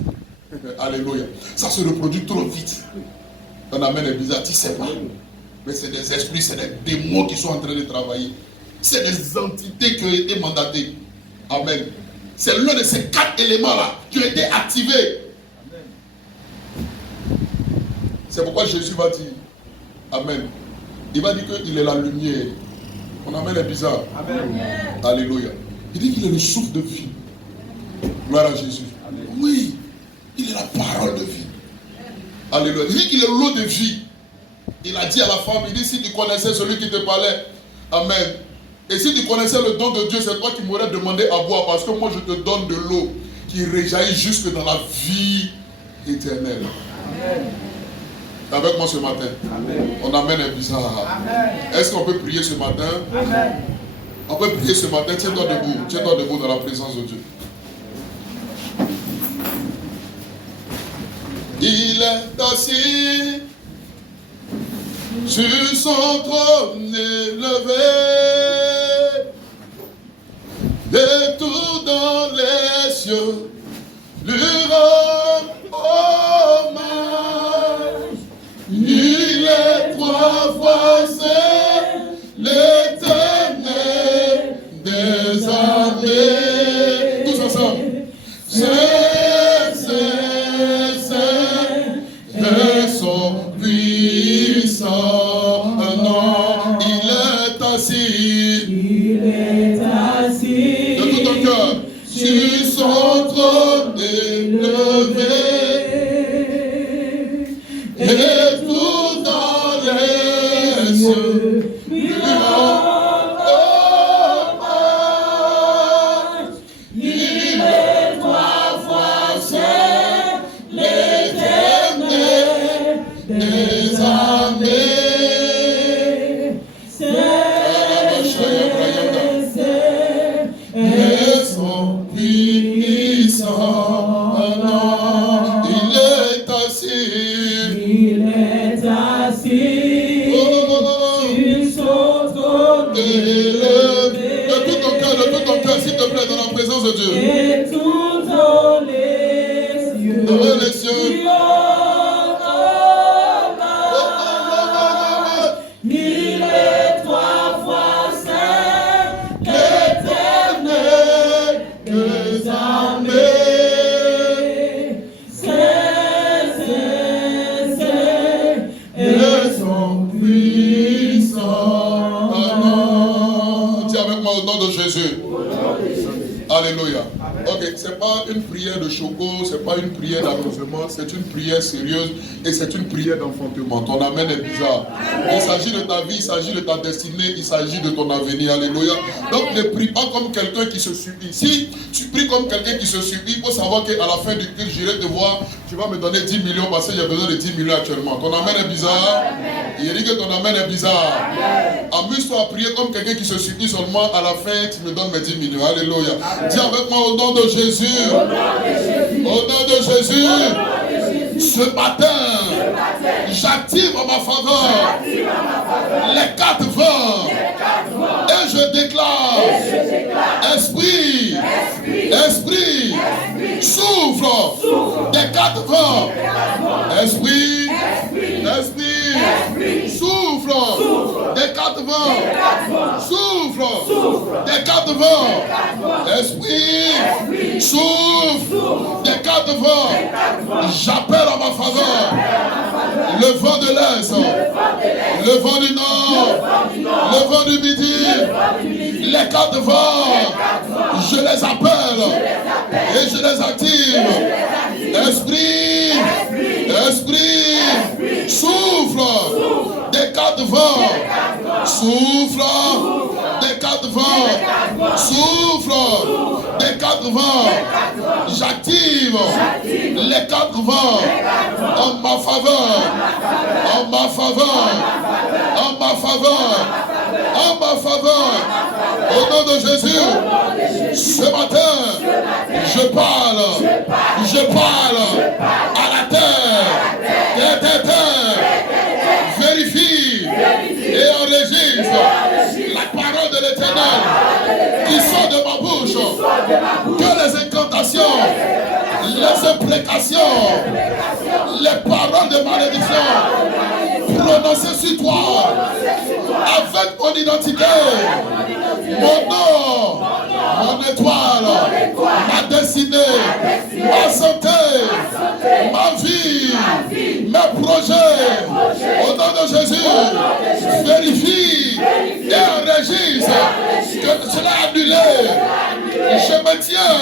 Alléluia. Ça se reproduit trop vite. Ton amen est bizarre, tu ne sais pas. Mais c'est des esprits, c'est des démons qui sont en train de travailler. C'est des entités qui ont été mandatées. Amen. C'est l'un de ces 4 éléments-là qui ont été activés. C'est pourquoi Jésus va dire, amen. Il va dire qu'il est la lumière. Ton amen est bizarre. Amen. Alléluia. Il dit qu'il est le souffle de vie. Gloire à Jésus. Amen. Oui, il est la parole de vie. Alléluia. Il dit qu'il est l'eau de vie. Il a dit à la femme, il dit, si tu connaissais celui qui te parlait, amen. Et si tu connaissais le don de Dieu, c'est toi qui m'aurais demandé à boire, parce que moi je te donne de l'eau qui réjaillit jusque dans la vie éternelle. Amen. Avec moi ce matin. Amen. On amène un bizarre. Est-ce qu'on peut prier ce matin? Amen. On peut prier ce matin. Tiens-toi debout. Tiens-toi debout dans la présence de Dieu. Il est assis sur son trône élevé, et tout dans les cieux lui rend hommage. Il est 3 fois saint, l'Éternel des armées. Tous ensemble. Saint, Saint, Saint, et son puissant nom. Il est assis. Il est assis. De tout ton cœur. Sur son trône élevé. Et tout dans les cieux lui rend hommage. Il est 3 fois saint, l'Éternel des armées. Saint, et son Il est assis. Il est assis sur son trône élevé. De tout ton cœur, s'il te plaît, dans la présence de Dieu. Et tout dans les cieux. Dans les cieux. Il est trois fois saint, éternel, que jamais. C'est et son puissant. Dis avec moi au nom de Jésus. Alléluia. Ok, c'est pas une prière de choco, c'est pas une prière d'amusement, c'est une prière sérieuse et c'est une prière d'enfantement. Ton amen est bizarre. Il s'agit de ta vie, il s'agit de ta destinée, il s'agit de ton avenir. Alléluia. Donc ne prie pas comme quelqu'un qui se subit. Si tu pries comme quelqu'un qui se subit, il faut savoir qu'à la fin du culte, j'irai te voir, tu vas me donner 10 millions parce que j'ai besoin de 10 millions actuellement. Ton amen est bizarre. Il dit que ton amen est bizarre. Amuse-toi à prier comme quelqu'un qui se subit seulement, à la fin, tu me donnes mes 10 millions. Alléluia. Dis avec moi au nom de Jésus. Au nom de Jésus. Ce matin, j'active en ma faveur les 4 vents. Et je déclare, esprit, souffle des 4 vents. Esprit, souffle des 4 vents. Souffle des 4 vents. Esprit, souffle des 4 vents. J'appelle en ma faveur le vent de l'Est, le vent du Nord, le vent du Midi, les 4 vents. Je les appelle et je les active. Esprit, souffle des 4 vents. Souffle des 4 vents. Souffle des 4 vents. J'active les 4 vents en ma faveur. En ma faveur. En ma faveur. En ma faveur. Au nom de Jésus. Ce matin, je parle à la terre. Vérifie et enregistre la parole de l'Éternel qui sort de ma bouche. Que les incantations, les imprécations, les paroles de malédiction prononcées sur toi avec mon identité, mon nom, mon étoile, ma destinée, ma santé, ma vie, mes projets. Au nom de Jésus, vérifie et enregistre que cela est annulé. Je me tiens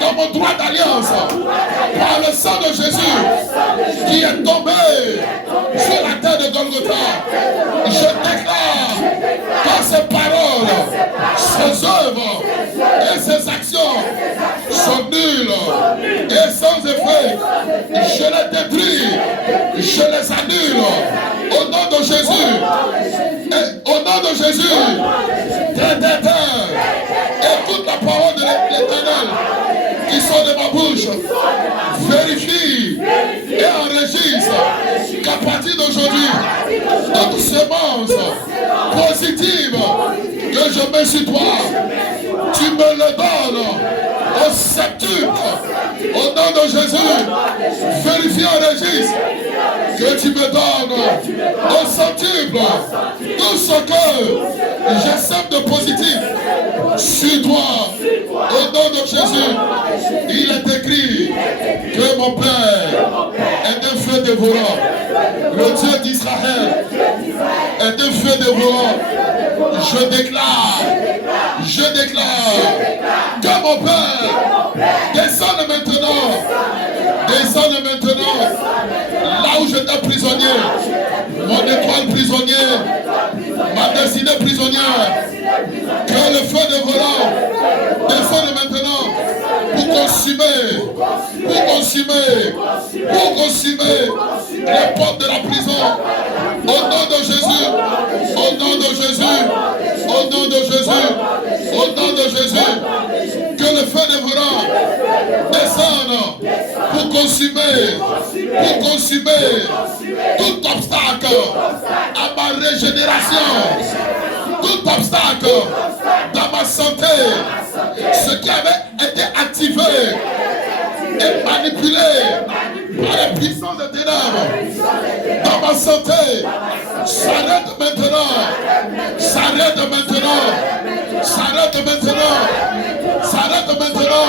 dans mon droit d'alliance par le sang de Jésus qui est tombé sur la terre de Golgotha. Je déclare que ces paroles, ces œuvres et ces actions sont nulles et sans effet. Je les détruis, je les annule au nom de Jésus. Et au nom de Jésus, écoute la parole de l'Éternel qui sort de ma bouche. Vérifie et enregistre qu'à partir d'aujourd'hui, toute semence positive que je mets sur toi, tu me le donnes au septuple. Au nom de Jésus, vérifie et enregistre que tu me donnes au centuple tout ce que je sème de positif sur toi. Au nom de Jésus, il est écrit que mon Père est un feu dévorant. Le Dieu d'Israël est un feu dévorant. Je déclare que mon Père descende maintenant là où j'étais prisonnier, mon étoile prisonnière, ma destinée prisonnière. Que le feu dévorant descende maintenant pour consumer les portes de la prison. Au nom de Jésus, au nom de Jésus, au nom de Jésus, au nom de Jésus, que le feu dévorant descendre pour consumer tout obstacle à ma régénération, tout obstacle dans ma santé, ce qui avait été activé et manipulé par les puissances des ténèbres dans ma santé, s'arrête maintenant, s'arrête maintenant, s'arrête maintenant, s'arrête maintenant.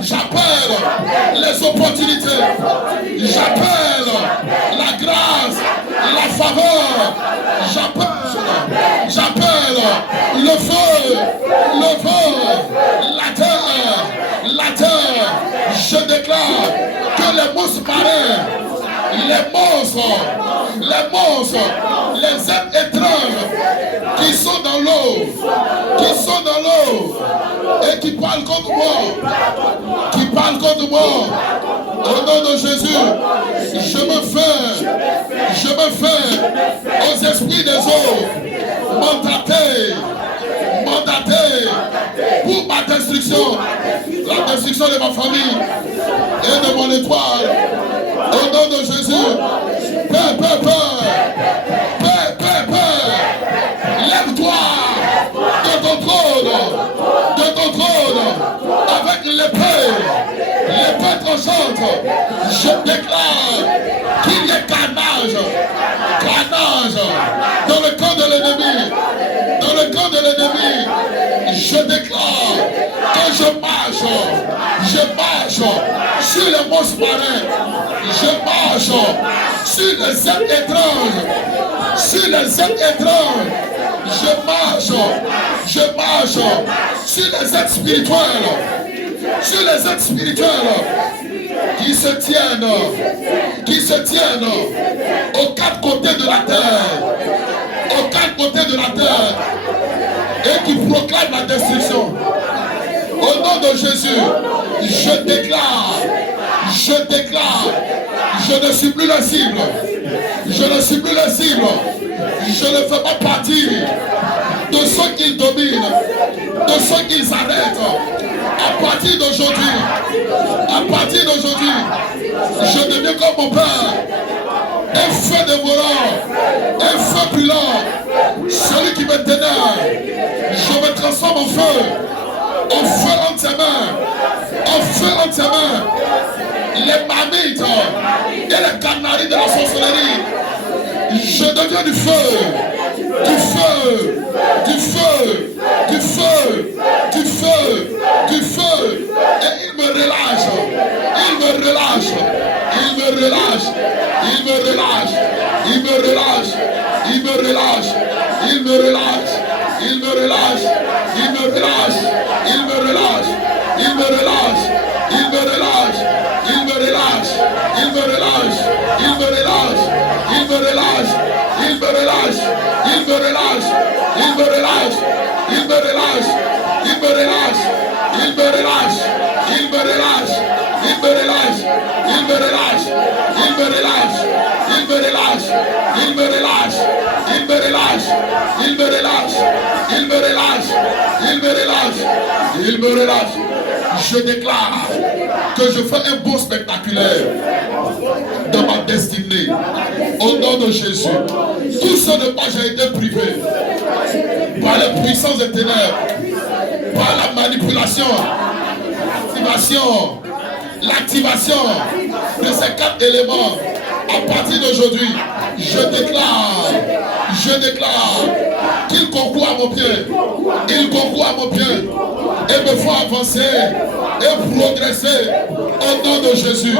J'appelle les opportunités, j'appelle la grâce, la faveur, j'appelle le feu, la terre, je déclare que les monstres marins, les êtres étranges qui sont dans l'eau, et qui parlent contre moi, au nom de Jésus, je me fais aux esprits des eaux mandater pour ma destruction, la destruction de ma famille et de mon étoile, au nom de Jésus. Paix. Lève-toi de ton trône, avec l'épée tranchante. Je déclare qu'il y ait carnage dans le camp de l'ennemi. Je déclare que je marche sur les monstres marins, je marche sur les êtres étranges, je marche sur les êtres spirituels, qui se tiennent aux quatre côtés de la terre, et qui proclament la destruction. Au nom de Jésus, je déclare, je ne suis plus la cible, je ne fais pas partie de ceux qu'ils dominent, de ceux qu'ils arrêtent. À partir d'aujourd'hui, je deviens comme mon Père, un feu dévorant, un feu brûlant, celui qui me ténèbre, je me transforme en feu entre ses mains, les marmites et les canaries de la sorcellerie, je deviens du feu, et il me relâche, Je déclare que je fais un beau spectaculaire dans ma destinée. Au nom de Jésus. Tout ce de quoi j'ai été privé par les puissances des ténèbres, par la manipulation, l'activation de ces quatre éléments. À partir d'aujourd'hui, je déclare qu'il concourt à mon pied. Il concourt à mon pied et me font avancer et progresser au nom de Jésus.